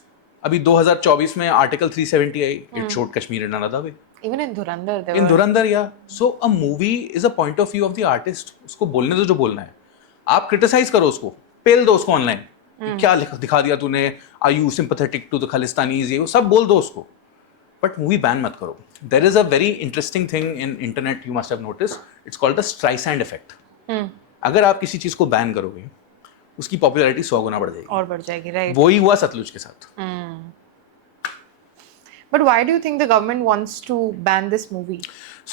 अभी 2024 में article 370 I, it showed Kashmir in another way. Even in Dhurandhar, there In were... Dhurandhar, yeah. So a movie is a point of view of the artist. उसको बोलने दो जो बोलना है. आप criticise करो उसको, पेल दो उसको ऑनलाइन. क्या दिखा दिया तूने, are you sympathetic to the Khalistanis, ये वो सब बोल दो उसको, बट मूवी बैन मत करो. There is a very interesting thing in internet, you must have notice, it's called the Streisand effect. अगर आप किसी चीज को बैन करोगे, उसकी पॉपुलैरिटी 100 गुना बढ़ जाएगी और बढ़ जाएगी, राइट. वही हुआ सतलुज के साथ. But why do you think the government wants to ban this movie?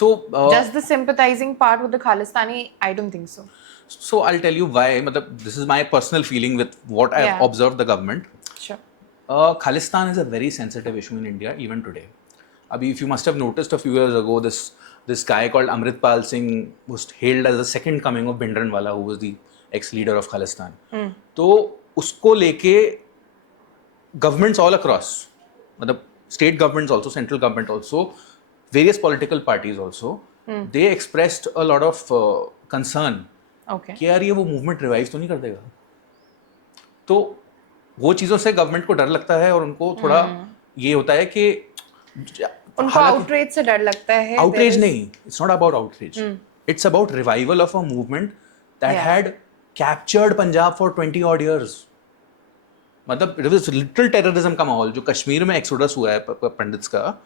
So just the sympathizing part with the Khalistani? I don't think so. So I'll tell you why. This is my personal feeling with what I've observed the government. Sure. Khalistan is a very sensitive issue in India even today. If you must have noticed a few years ago, this guy called Amritpal Singh was hailed as the second coming of Bhindranwala, who was the ex-leader of Khalistan. तो उसको लेके governments all across, state governments also, central government also, various political parties also, they expressed a lot of concern. Okay. कि यार ये वो movement revive तो नहीं कर देगा. तो वो चीज़ों से गवर्नमेंट को डर लगता है और उनको थोड़ा ये होता है कि उनको आउटरीच से डर लगता है. आउटरीच नहीं, it's not about outreach, it's about revival of a movement that had captured Punjab for 20 odd years. मतलब इट वाज लिटिल टेररिज्म का माहौल जो कश्मीर में एक्सोडस हुआ है पंडित्स का.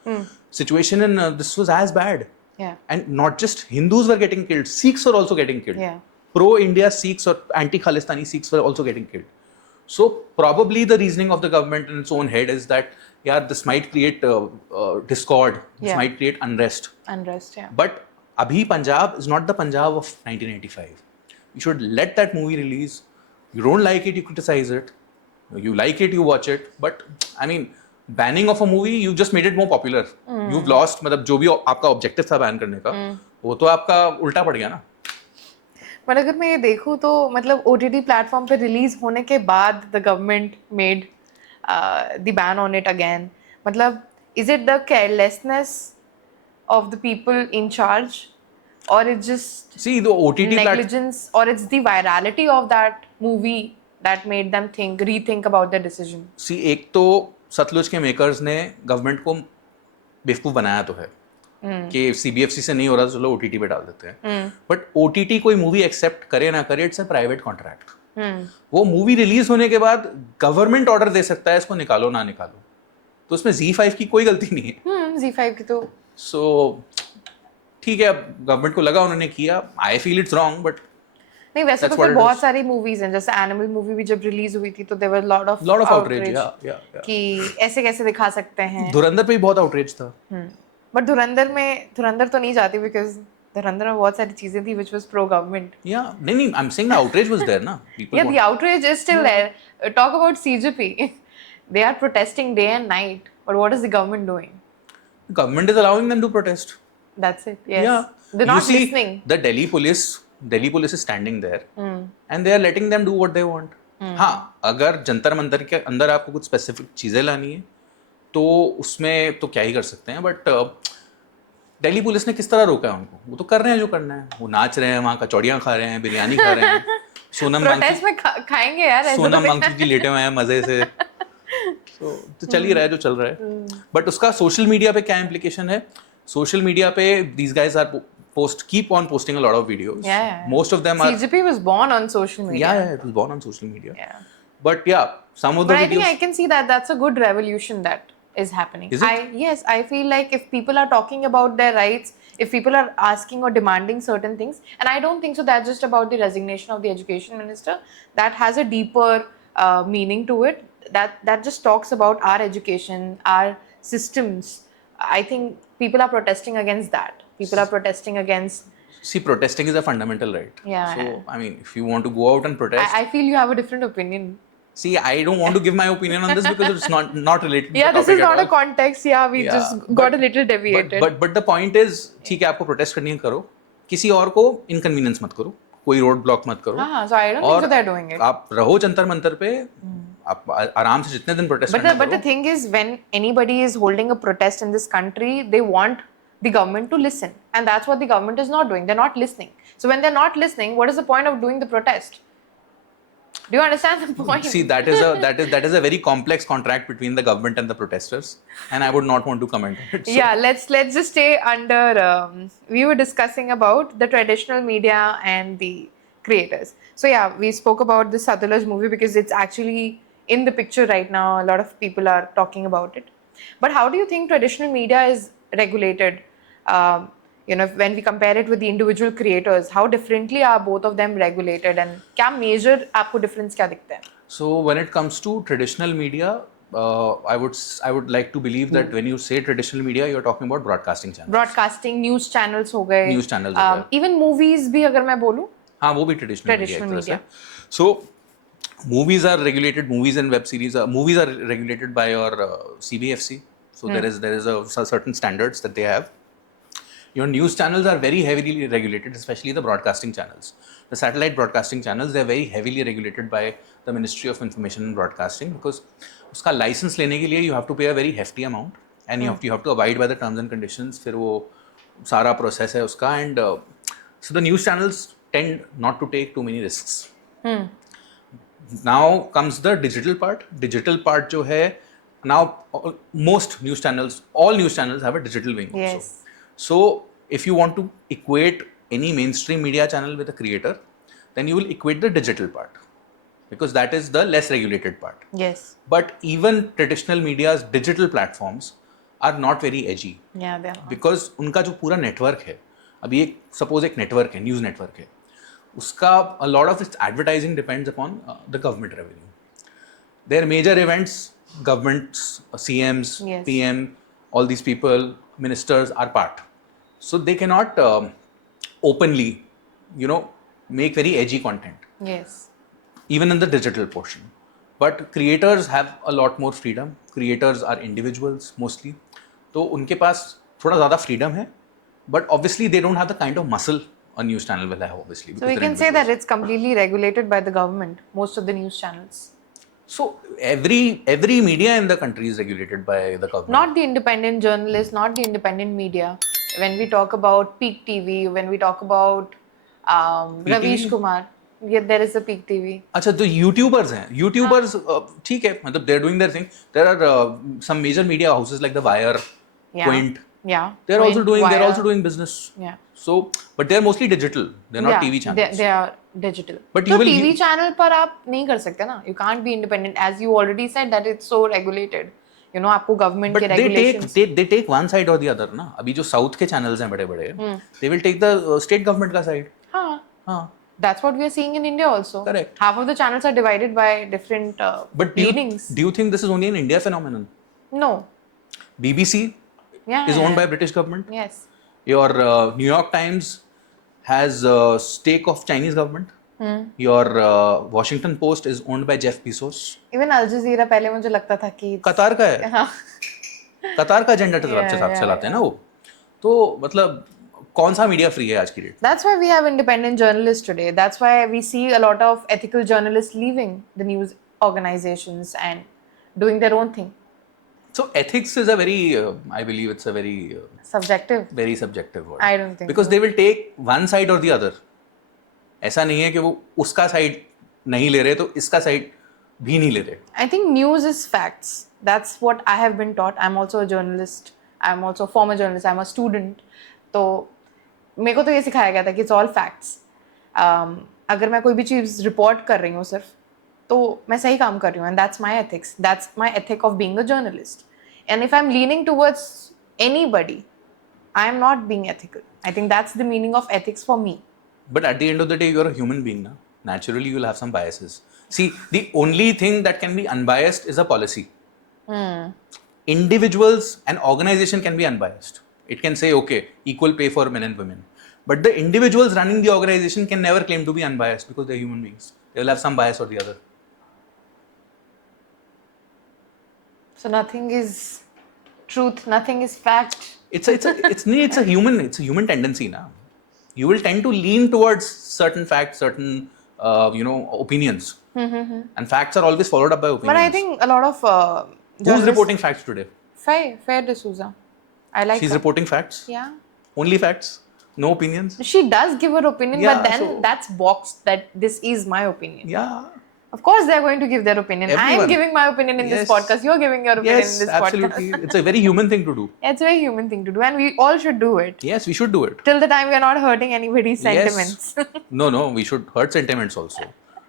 Situation in this was as bad. And not just Hindus were getting killed, Sikhs were also getting killed. Pro-India Sikhs or anti-Khalistani Sikhs were also getting killed. So probably the reasoning of the government in its own head is that, yeah, this might create discord, this might create unrest. Unrest, yeah. But abhi Punjab is not the Punjab of 1985. You should let that movie release. You don't like it, you criticize it. You like it, you watch it. But I mean, banning of a movie, you just made it more popular. You lost, मतलब जो भी आपका objective था ban करने का, वो तो आपका उल्टा पड़ गया ना. पर अगर मैं ये देखूँ तो मतलब OTT प्लेटफॉर्म पे रिलीज होने के बाद the government made the ban on it again. मतलब is it the carelessness of the people in charge, और it's just see the OTT negligence, or it's the virality of that movie that made them rethink about their decision? सी एक तो सतलुज के makers ने government को बेवकूफ बनाया तो है कि CBFC से नहीं हो रहा तो चलो OTT पे डाल देते हैं. बट OTT कोई मूवी एक्सेप्ट करे ना करे, इट्स अ प्राइवेट कॉन्ट्रैक्ट. वो मूवी रिलीज होने के बाद गवर्नमेंट ऑर्डर दे सकता है इसको निकालो ना निकालो, तो उसमें Z5 की कोई गलती नहीं है. Z5 की तो सो ठीक है, अब गवर्नमेंट को लगा, उन्होंने किया. I feel it's wrong, but नहीं, वैसे तो फिर बहुत सारी मूवीज हैं, जैसे एनिमल मूवी भी जब रिलीज हुई थी तो there were lot of outreach कि ऐसे कैसे दिखा सकते हैं. धुरंधर पे भी बहुत आउटरीच था. बट धुरंधर तो नहीं जाती बिकॉज धुरंधर में बहुत सारी चीजें थी which was pro government. Yeah, नहीं, I'm saying the outrage was there, na. People Yeah, the outrage is still there. Talk about CGP. They are protesting day and night. But what is the government doing? The government is allowing them to protest. That's it. Yes. Yeah. They're You not see, listening. the Delhi police is standing there, and they are letting them do what they want. हाँ, अगर जंतर मंतर के अंदर आपको कुछ specific चीजें लानी है, तो उसमें तो क्या ही कर सकते हैं. बट दिल्ली पुलिस ने किस तरह रोका है उनको? वो तो कर रहे हैं जो करना है. वो नाच रहे हैं, वहाँ कचौड़ियाँ खा रहे हैं, बिरयानी खा रहे हैं. सोनम प्रोटेस्ट में खाएंगे यार ऐसा सोनम तो वांगचुक जी लेटे हुए हैं मजे से. तो चल ही रहा है जो चल रहा है. बट उसका सोशल मीडिया पे क्या इम्प्लीकेशन है? सोशल मीडिया पे these guys are keep on posting a lot of videos. Yeah. Most of them are. CGP was born on social media. Yeah, it was born on social media. Yeah. But yeah, some of the But I videos. think I can see that that's a good revolution that is happening. Is it? Yes, I feel like if people are talking about their rights, if people are asking or demanding certain things, and I don't think so that's just about the resignation of the education minister, that has a deeper meaning to it. That just talks about our education, our systems. I think people are protesting against that. People are protesting against. See, protesting is a fundamental right. Yeah. So, I mean, if you want to go out and protest. I feel you have a different opinion. See, I don't want to give my opinion on this because it's not related to Yeah, the this topic is not at a context. Yeah, we Yeah, just got a little deviated. But the point is, ठीक है आपको protest करनी है करो, किसी और को inconvenience मत करो, कोई रोड ब्लॉक मत करो. हाँ, so I don't think so they're doing it. आप रहो जंतर मंतर पे, आप आराम से जितने दिन प्रोटेस्ट करना But the thing is, when anybody is holding a protest in this country, they want the government to listen, and that's what the government is not doing. They're not listening. So when they're not listening, what is the point of doing the protest? Do you understand the point? See, that is a very complex contract between the government and the protesters, and I would not want to comment on it. So. Yeah, let's just stay under. We were discussing about the traditional media and the creators. So yeah, we spoke about the Satulaj movie because it's actually in the picture right now. A lot of people are talking about it. But how do you think traditional media is regulated? When we compare it with the individual creators, how differently are both of them regulated, and क्या major आपको difference क्या दिखता है? So when it comes to traditional media, I would like to believe that when you say traditional media, you're talking about broadcasting channels. Broadcasting, news channels हो गए. News channels हो गए. Even movies भी अगर मैं बोलूँ. हाँ, वो भी traditional media. So movies are regulated. Movies and web series. Movies are regulated by your CBFC. So there is a certain standards that they have. Your news channels are very heavily regulated, especially the broadcasting channels. The satellite broadcasting channels, they're very heavily regulated by the Ministry of Information and Broadcasting because उसका license लेने के लिए you have to pay a very hefty amount and you have to abide by the terms and conditions. फिर वो सारा process है उसका and so the news channels tend not to take too many risks. Now comes the digital part. Digital part जो है now most news channels, all news channels have a digital wing also. Yes. So, if you want to equate any mainstream media channel with a creator, then you will equate the digital part because that is the less regulated part. Yes. But even traditional media's digital platforms are not very edgy. Yeah, they are. Because उनका जो पूरा network है, अभी एक suppose एक network है, news network है, उसका a lot of its advertising depends upon the government revenue. Their major events, governments, CMs, Yes. PM, all these people, ministers are part. So they cannot openly, make very edgy content, Yes. even in the digital portion. But creators have a lot more freedom. Creators are individuals mostly. तो उनके पास थोड़ा ज़्यादा freedom है. But obviously they don't have the kind of muscle a news channel will have, obviously. So we can say that it's completely regulated by the government, most of the news channels. So every media in the country is regulated by the government. Not the independent journalists, not the independent media. When we talk about Peak TV, when we talk about Ravish Kumar, yeah, there is a Peak TV. अच्छा तो YouTubers हैं. YouTubers ठीक है, मतलब they're doing their thing. There are some major media houses like The Wire, Quint. Yeah. They're also Wire. doing business. Yeah. So, but they're mostly digital. They're not TV channels. They are digital. But तो TV channel पर आप नहीं कर सकते ना. You can't be independent, as you already said that it's so regulated. आपको government के regulations. they take one side or the other ना. अभी जो South के channels हैं बड़े-बड़े, they will take the state government का side. हाँ. That's what we are seeing in India also. Correct. Half of the channels are divided by different But leanings. do you think this is only an India phenomenon? No. BBC Yeah, is owned yeah. by British government. Yes. Your New York Times has a stake of Chinese government. Your Washington Post is owned by Jeff Bezos. Even Al Jazeera पहले मुझे लगता था कि कतार का है. हाँ. कतार का एजेंडा Yeah, चलाते हैं ना yeah. वो. तो मतलब कौन सा मीडिया फ्री है आज की date? That's why we have independent journalists today. That's why we see a lot of ethical journalists leaving the news organizations and doing their own thing. So ethics is a very, I believe it's a very Subjective. very subjective word. I don't think Because so. they will take one side or the other. ऐसा नहीं है कि वो उसका side नहीं ले रहे तो इसका साइड भी नहीं ले रहे. I think news is facts. That's what I have been taught. I'm also a journalist. I'm also a former journalist. I'm a student. तो मेरे को तो ये सिखाया गया था कि it's all facts. अगर मैं कोई भी चीज़ रिपोर्ट कर रही हूँ सिर्फ तो मैं सही काम कर रही हूँ and that's my ethics. That's my ethic of being a journalist. And if I'm leaning towards anybody, I'm not being ethical. I think that's the meaning of ethics for me. But at the end of the day, you're a human being, na? Naturally, you'll have some biases. See, the only thing that can be unbiased is a policy. Individuals and organization can be unbiased. It can say, okay, equal pay for men and women. But the individuals running the organization can never claim to be unbiased because they're human beings. They will have some bias or the other. So nothing is truth, nothing is fact. It's a human tendency now. You will tend to lean towards certain facts, certain opinions, and facts are always followed up by opinions. But I think a lot of Who's journalists- reporting facts today? Faye D'Souza. I like She's her. reporting facts. Yeah. Only facts, no opinions. She does give her opinion, Yeah, but then so- that's boxed that this is my opinion. Yeah. Of course, they're going to give their opinion. I'm Everyone. giving my opinion in this Yes. podcast. You're giving your opinion Yes, in this absolutely. podcast. It's a very human thing to do. It's a very human thing to do, and we all should do it. Yes, we should do it. Till the time we are not hurting anybody's sentiments. Yes. No, we should hurt sentiments also.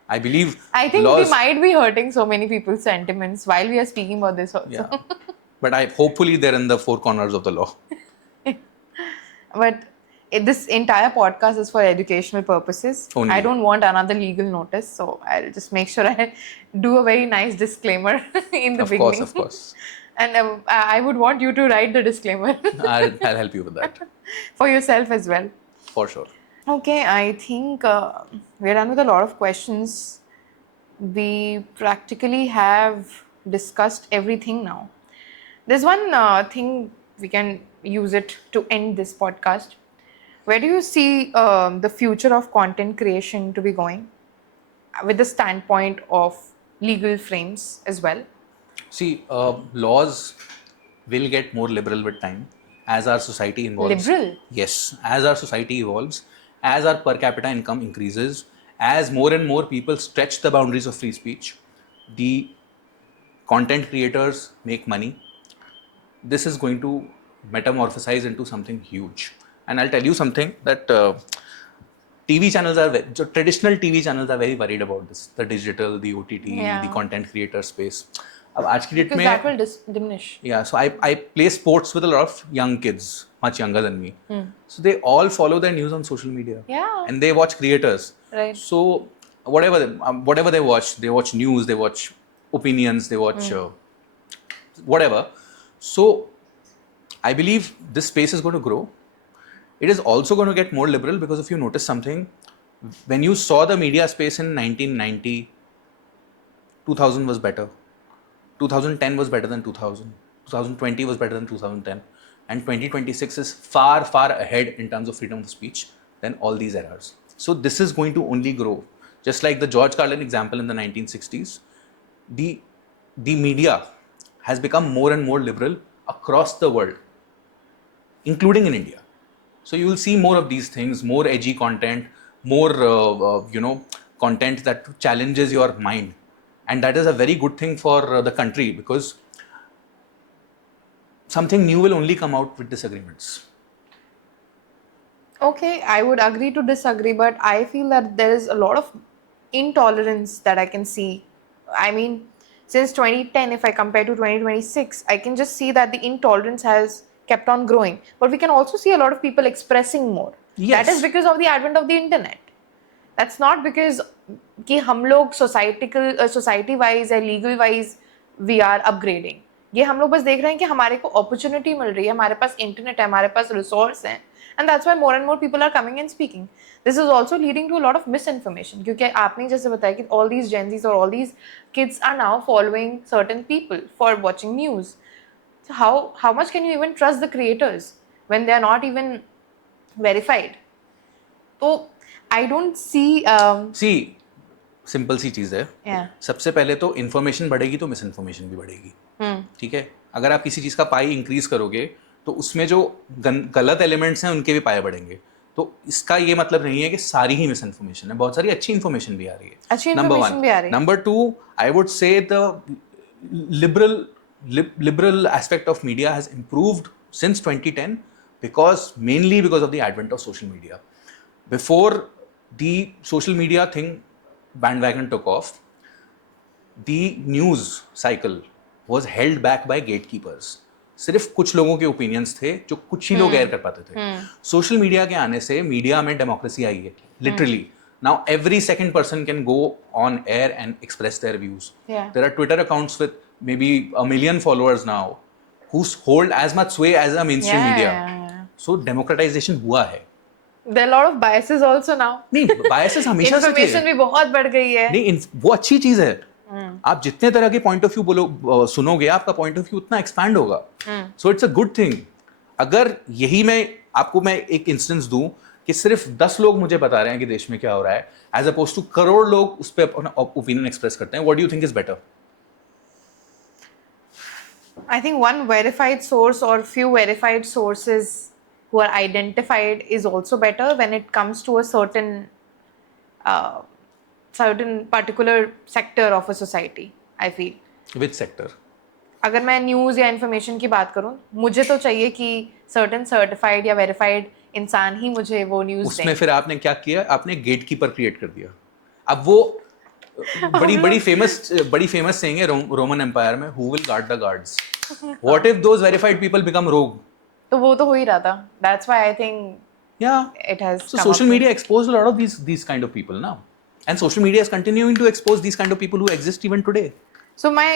I believe I think laws, we might be hurting so many people's sentiments while we are speaking about this also. Yeah. But hopefully they're in the four corners of the law. But this entire podcast is for educational purposes. Only. I don't want another legal notice, so I'll just make sure I do a very nice disclaimer in the beginning. Of course. And I would want you to write the disclaimer I'll help you with that. for yourself as well. For sure. Okay, I think we're done with a lot of questions. We practically have discussed everything now. There's one thing we can use it to end this podcast. Where do you see the future of content creation to be going with the standpoint of legal frames as well? See, laws will get more liberal with time as our society evolves. Liberal? Yes, as our society evolves, as our per capita income increases, as more and more people stretch the boundaries of free speech, the content creators make money. This is going to metamorphosize into something huge. And I'll tell you something that TV channels traditional TV channels are very worried about this. The digital, the OTT, Yeah. the content creator space. अब आज की date Because में that will diminish. yeah, so I play sports with a lot of young kids, much younger than me. So they all follow their news on social media. Yeah. And they watch creators. Right. So whatever they watch news, they watch opinions, they watch whatever. So I believe this space is going to grow. It is also going to get more liberal because if you notice something, when you saw the media space in 1990, 2000 was better. 2010 was better than 2000. 2020 was better than 2010. And 2026 is far, far ahead in terms of freedom of speech than all these eras. So this is going to only grow. Just like the George Carlin example in the 1960s, the media has become more and more liberal across the world, including in India. So you will see more of these things, more edgy content, more content that challenges your mind. And that is a very good thing for the country because something new will only come out with disagreements. Okay, I would agree to disagree, but I feel that there is a lot of intolerance that I can see. I mean, since 2010, if I compare to 2026, I can just see that the intolerance has kept on growing. But we can also see a lot of people expressing more. Yes. That is because of the advent of the internet. That's not because कि हम लोग society wise or legal wise we are upgrading. ये हम लोग बस देख रहे हैं कि हमारे को अपॉर्चुनिटी मिल रही है, हमारे पास इंटरनेट है, हमारे पास रिसोर्स हैं, and that's why more and more people are coming and speaking. This is also leading to a lot of misinformation, क्योंकि आपने जैसे बताया कि ऑल दीज जेंजीज और all these kids are now following certain people for watching news. So how much can you even trust the creators when they are not even verified? So I don't see see simple सी चीज़ है. yeah. सबसे पहले तो information बढ़ेगी तो miss information भी बढ़ेगी. Hmm. ठीक है, अगर आप किसी चीज़ का पाई इंक्रीज करोगे तो उसमें जो गलत एलिमेंट्स हैं उनके भी पाए बढ़ेंगे. तो इसका ये मतलब नहीं है कि सारी ही मिस इन्फॉर्मेशन है, बहुत सारी अच्छी इन्फॉर्मेशन भी आ रही है. अच्छी नंबर information भी आ रही वन. है. Number two, I would say the liberal aspect of media has improved since 2010 mainly because of the advent of social media. Before the social media thing bandwagon took off, the news cycle was held back by gatekeepers. सिर्फ कुछ लोगों के opinions थे जो कुछ ही लोग air कर पाते थे. सोशल मीडिया के आने से मीडिया में डेमोक्रेसी आई है, literally. Now every second person can go on air and express their views. Yeah. There are Twitter accounts with maybe 1 million followers now who hold as much sway as a mainstream media. So democratization हुआ है. There are a lot of biases also now. नहीं, biases हमेशा से थे. Information भी बहुत बढ़ गई है. नहीं, वो अच्छी चीज है. आप जितने तरह के पॉइंट ऑफ व्यू सुनोगे, आपका पॉइंट ऑफ व्यू उतना एक्सपैंड होगा. So it's a good thing. अगर यही मैं एक इंस्टेंस दूं कि सिर्फ 10 लोग मुझे बता रहे हैं कि देश में क्या हो रहा है, एज अपोज टू करोड़ लोग उस पर अपना ओपिनियन एक्सप्रेस करते हैं, what do you think is better? I think one verified source or few verified sources who are identified is also better when it comes to a certain particular sector of a society, I feel. Which sector? अगर मैं news या information की बात करूं, मुझे तो चाहिए कि सर्टेन सर्टिफाइड या वेरीफाइड इंसान ही मुझे वो न्यूज़ दें. उसमें फिर आपने क्या किया? आपने गेटकीपर क्रिएट कर दिया. अब वो बड़ी फेमस सेइंग है रोमन एम्पायर में, who will guard the guards. What if those verified people become रोग? तो वो तो हो ही रहा था. That's why I think yeah it has so come social up media exposed a lot of these kind of people now, and social media is continuing to expose these kind of people who exist even today. So my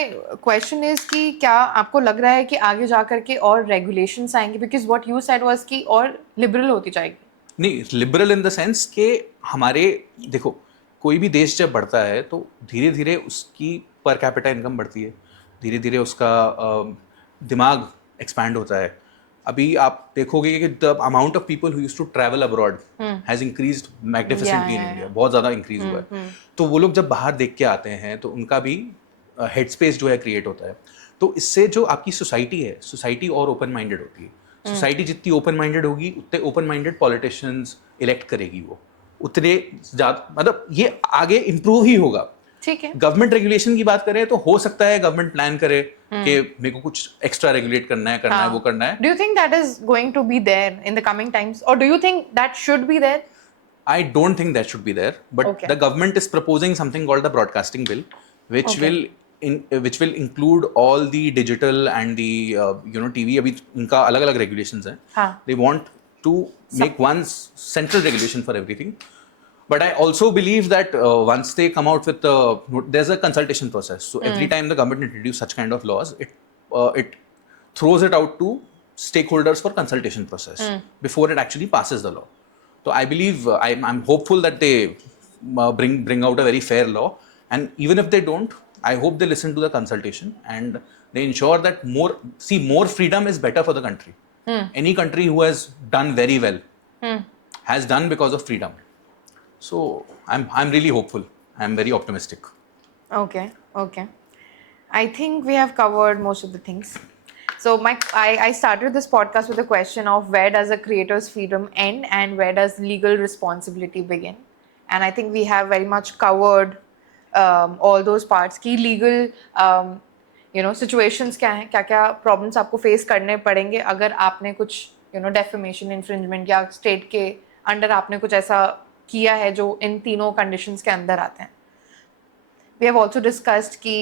question is कि क्या आपको लग रहा है कि आगे जाकर के और regulations आएंगे? Because what you said was कि और liberal होती जाएगी. नहीं, लिबरल इन द सेंस कि हमारे, देखो, कोई भी देश जब बढ़ता है तो धीरे धीरे उसकी पर कैपिटा इनकम बढ़ती है, धीरे धीरे उसका दिमाग एक्सपैंड होता है. अभी आप देखोगे कि the amount of people who used to travel abroad has increased magnificently in India. बहुत ज़्यादा इंक्रीज हुआ है. तो वो लोग जब बाहर देख के आते हैं तो उनका भी हेड स्पेस जो है क्रिएट होता है. तो इससे जो आपकी सोसाइटी है, सोसाइटी और ओपन माइंडेड होती है. सोसाइटी जितनी ओपन माइंडेड होगी उतने ओपन माइंडेड पॉलिटिशियंस इलेक्ट करेगी, वो उतने ज़्यादा, मतलब ये आगे इम्प्रूव ही होगा. ठीक है. गवर्नमेंट रेगुलेशन की बात करें तो हो सकता है गवर्नमेंट प्लान करे कि मेरे को कुछ एक्स्ट्रा रेगुलेट करना है, वो करना है. Do you think that is going to be there in the coming times, or do you think that should be there? I don't think that should be there, but Okay. the government is proposing something called the broadcasting bill, which Okay. will include all the digital and the TV. अभी इनका अलग अलग regulations हैं. हाँ. They want to make one central regulation for everything. But I also believe that once they come out with there's a consultation process. So every time the government introduces such kind of laws, it throws it out to stakeholders for consultation process before it actually passes the law. So I believe I'm hopeful that they bring out a very fair law, and even if they don't, I hope they listen to the consultation and they ensure that more freedom is better for the country. Any country who has done very well has done because of freedom. So I'm really hopeful. I'm very optimistic. Okay. I think we have covered most of the things. So I started this podcast with a question of where does a creator's freedom end and where does legal responsibility begin? And I think we have very much covered all those parts. कि legal situations क्या हैं, क्या problems आपको face करने पड़ेंगे अगर आपने कुछ defamation, infringement या state के अंडर आपने कुछ ऐसा किया है जो इन तीनों कंडीशंस के अंदर आते हैं. We have also discussed कि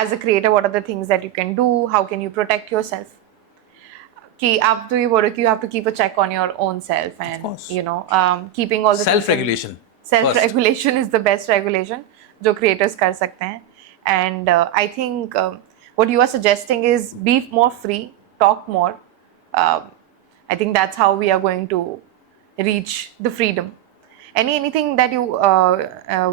as a creator what are the things that you can do, how can you protect yourself. कि आप तो ये बोल रहे कि you have to keep a check on your own self and keeping all the self-regulation. Self-regulation is the best regulation जो creators कर सकते हैं. And I think what you are suggesting is be more free, talk more. I think that's how we are going to reach the freedom. Anything that you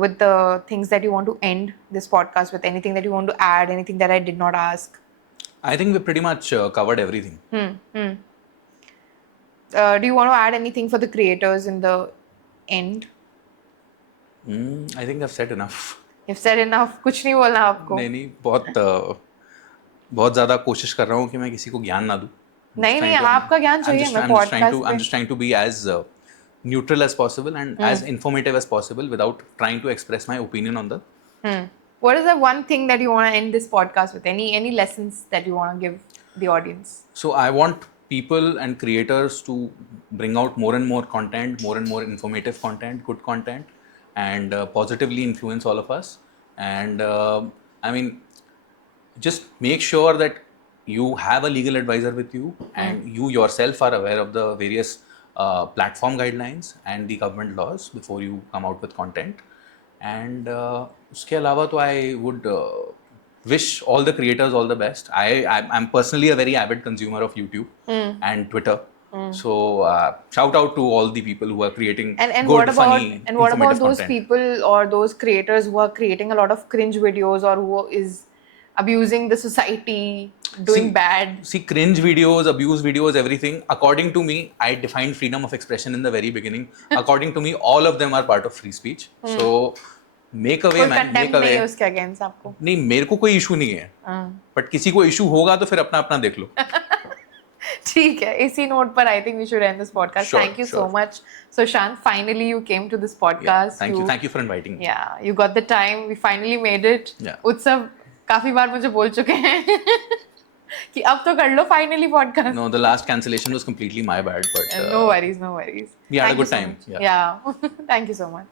with the things that you want to end this podcast with, anything that you want to add, anything that I did not ask? I think we pretty much covered everything. Do you want to add anything for the creators in the end? I think I've said enough. You've said enough. कुछ नहीं बोलना आपको? नहीं बहुत ज़्यादा कोशिश कर रहा हूँ कि मैं किसी को ज्ञान ना दूँ. नहीं आपका ज्ञान चाहिए मैं podcast I'm just trying to be as neutral as possible and as informative as possible without trying to express my opinion on the. What is the one thing that you want to end this podcast with? Any lessons that you want to give the audience? So I want people and creators to bring out more and more content, more and more informative content, good content, and positively influence all of us. And I mean, just make sure that you have a legal advisor with you and you yourself are aware of the various platform guidelines and the government laws before you come out with content. And उसके अलावा तो I would wish all the creators all the best. I'm personally a very avid consumer of YouTube and Twitter. So shout out to all the people who are creating good, funny, and what about those content. people or those creators who are creating a lot of cringe videos or who is abusing the society, doing bad? See, cringe videos, abuse videos, everything. According to me, I defined freedom of expression in the very beginning. According to me, all of them are part of free speech. So make a way, कोई man. Make contempt a नहीं है way. उसके against आपको? नहीं, मेरे को कोई issue नहीं है. बट किसी को इशू होगा तो फिर अपना अपना देख लो. ठीक है, इसी नोट पर I think we should end this podcast. Sure, Thank you so sure. much, Sushant. Finally, you came to this podcast. Yeah, thank you for inviting me. Yeah, you got the time. We finally made it. Yeah. उत्सव काफी बार मुझे बोल चुके हैं कि अब तो कर लो finally podcast. No, the last cancellation was completely my bad, but No worries, no worries. we had a Thank you good so time. much. Yeah. Thank you so much.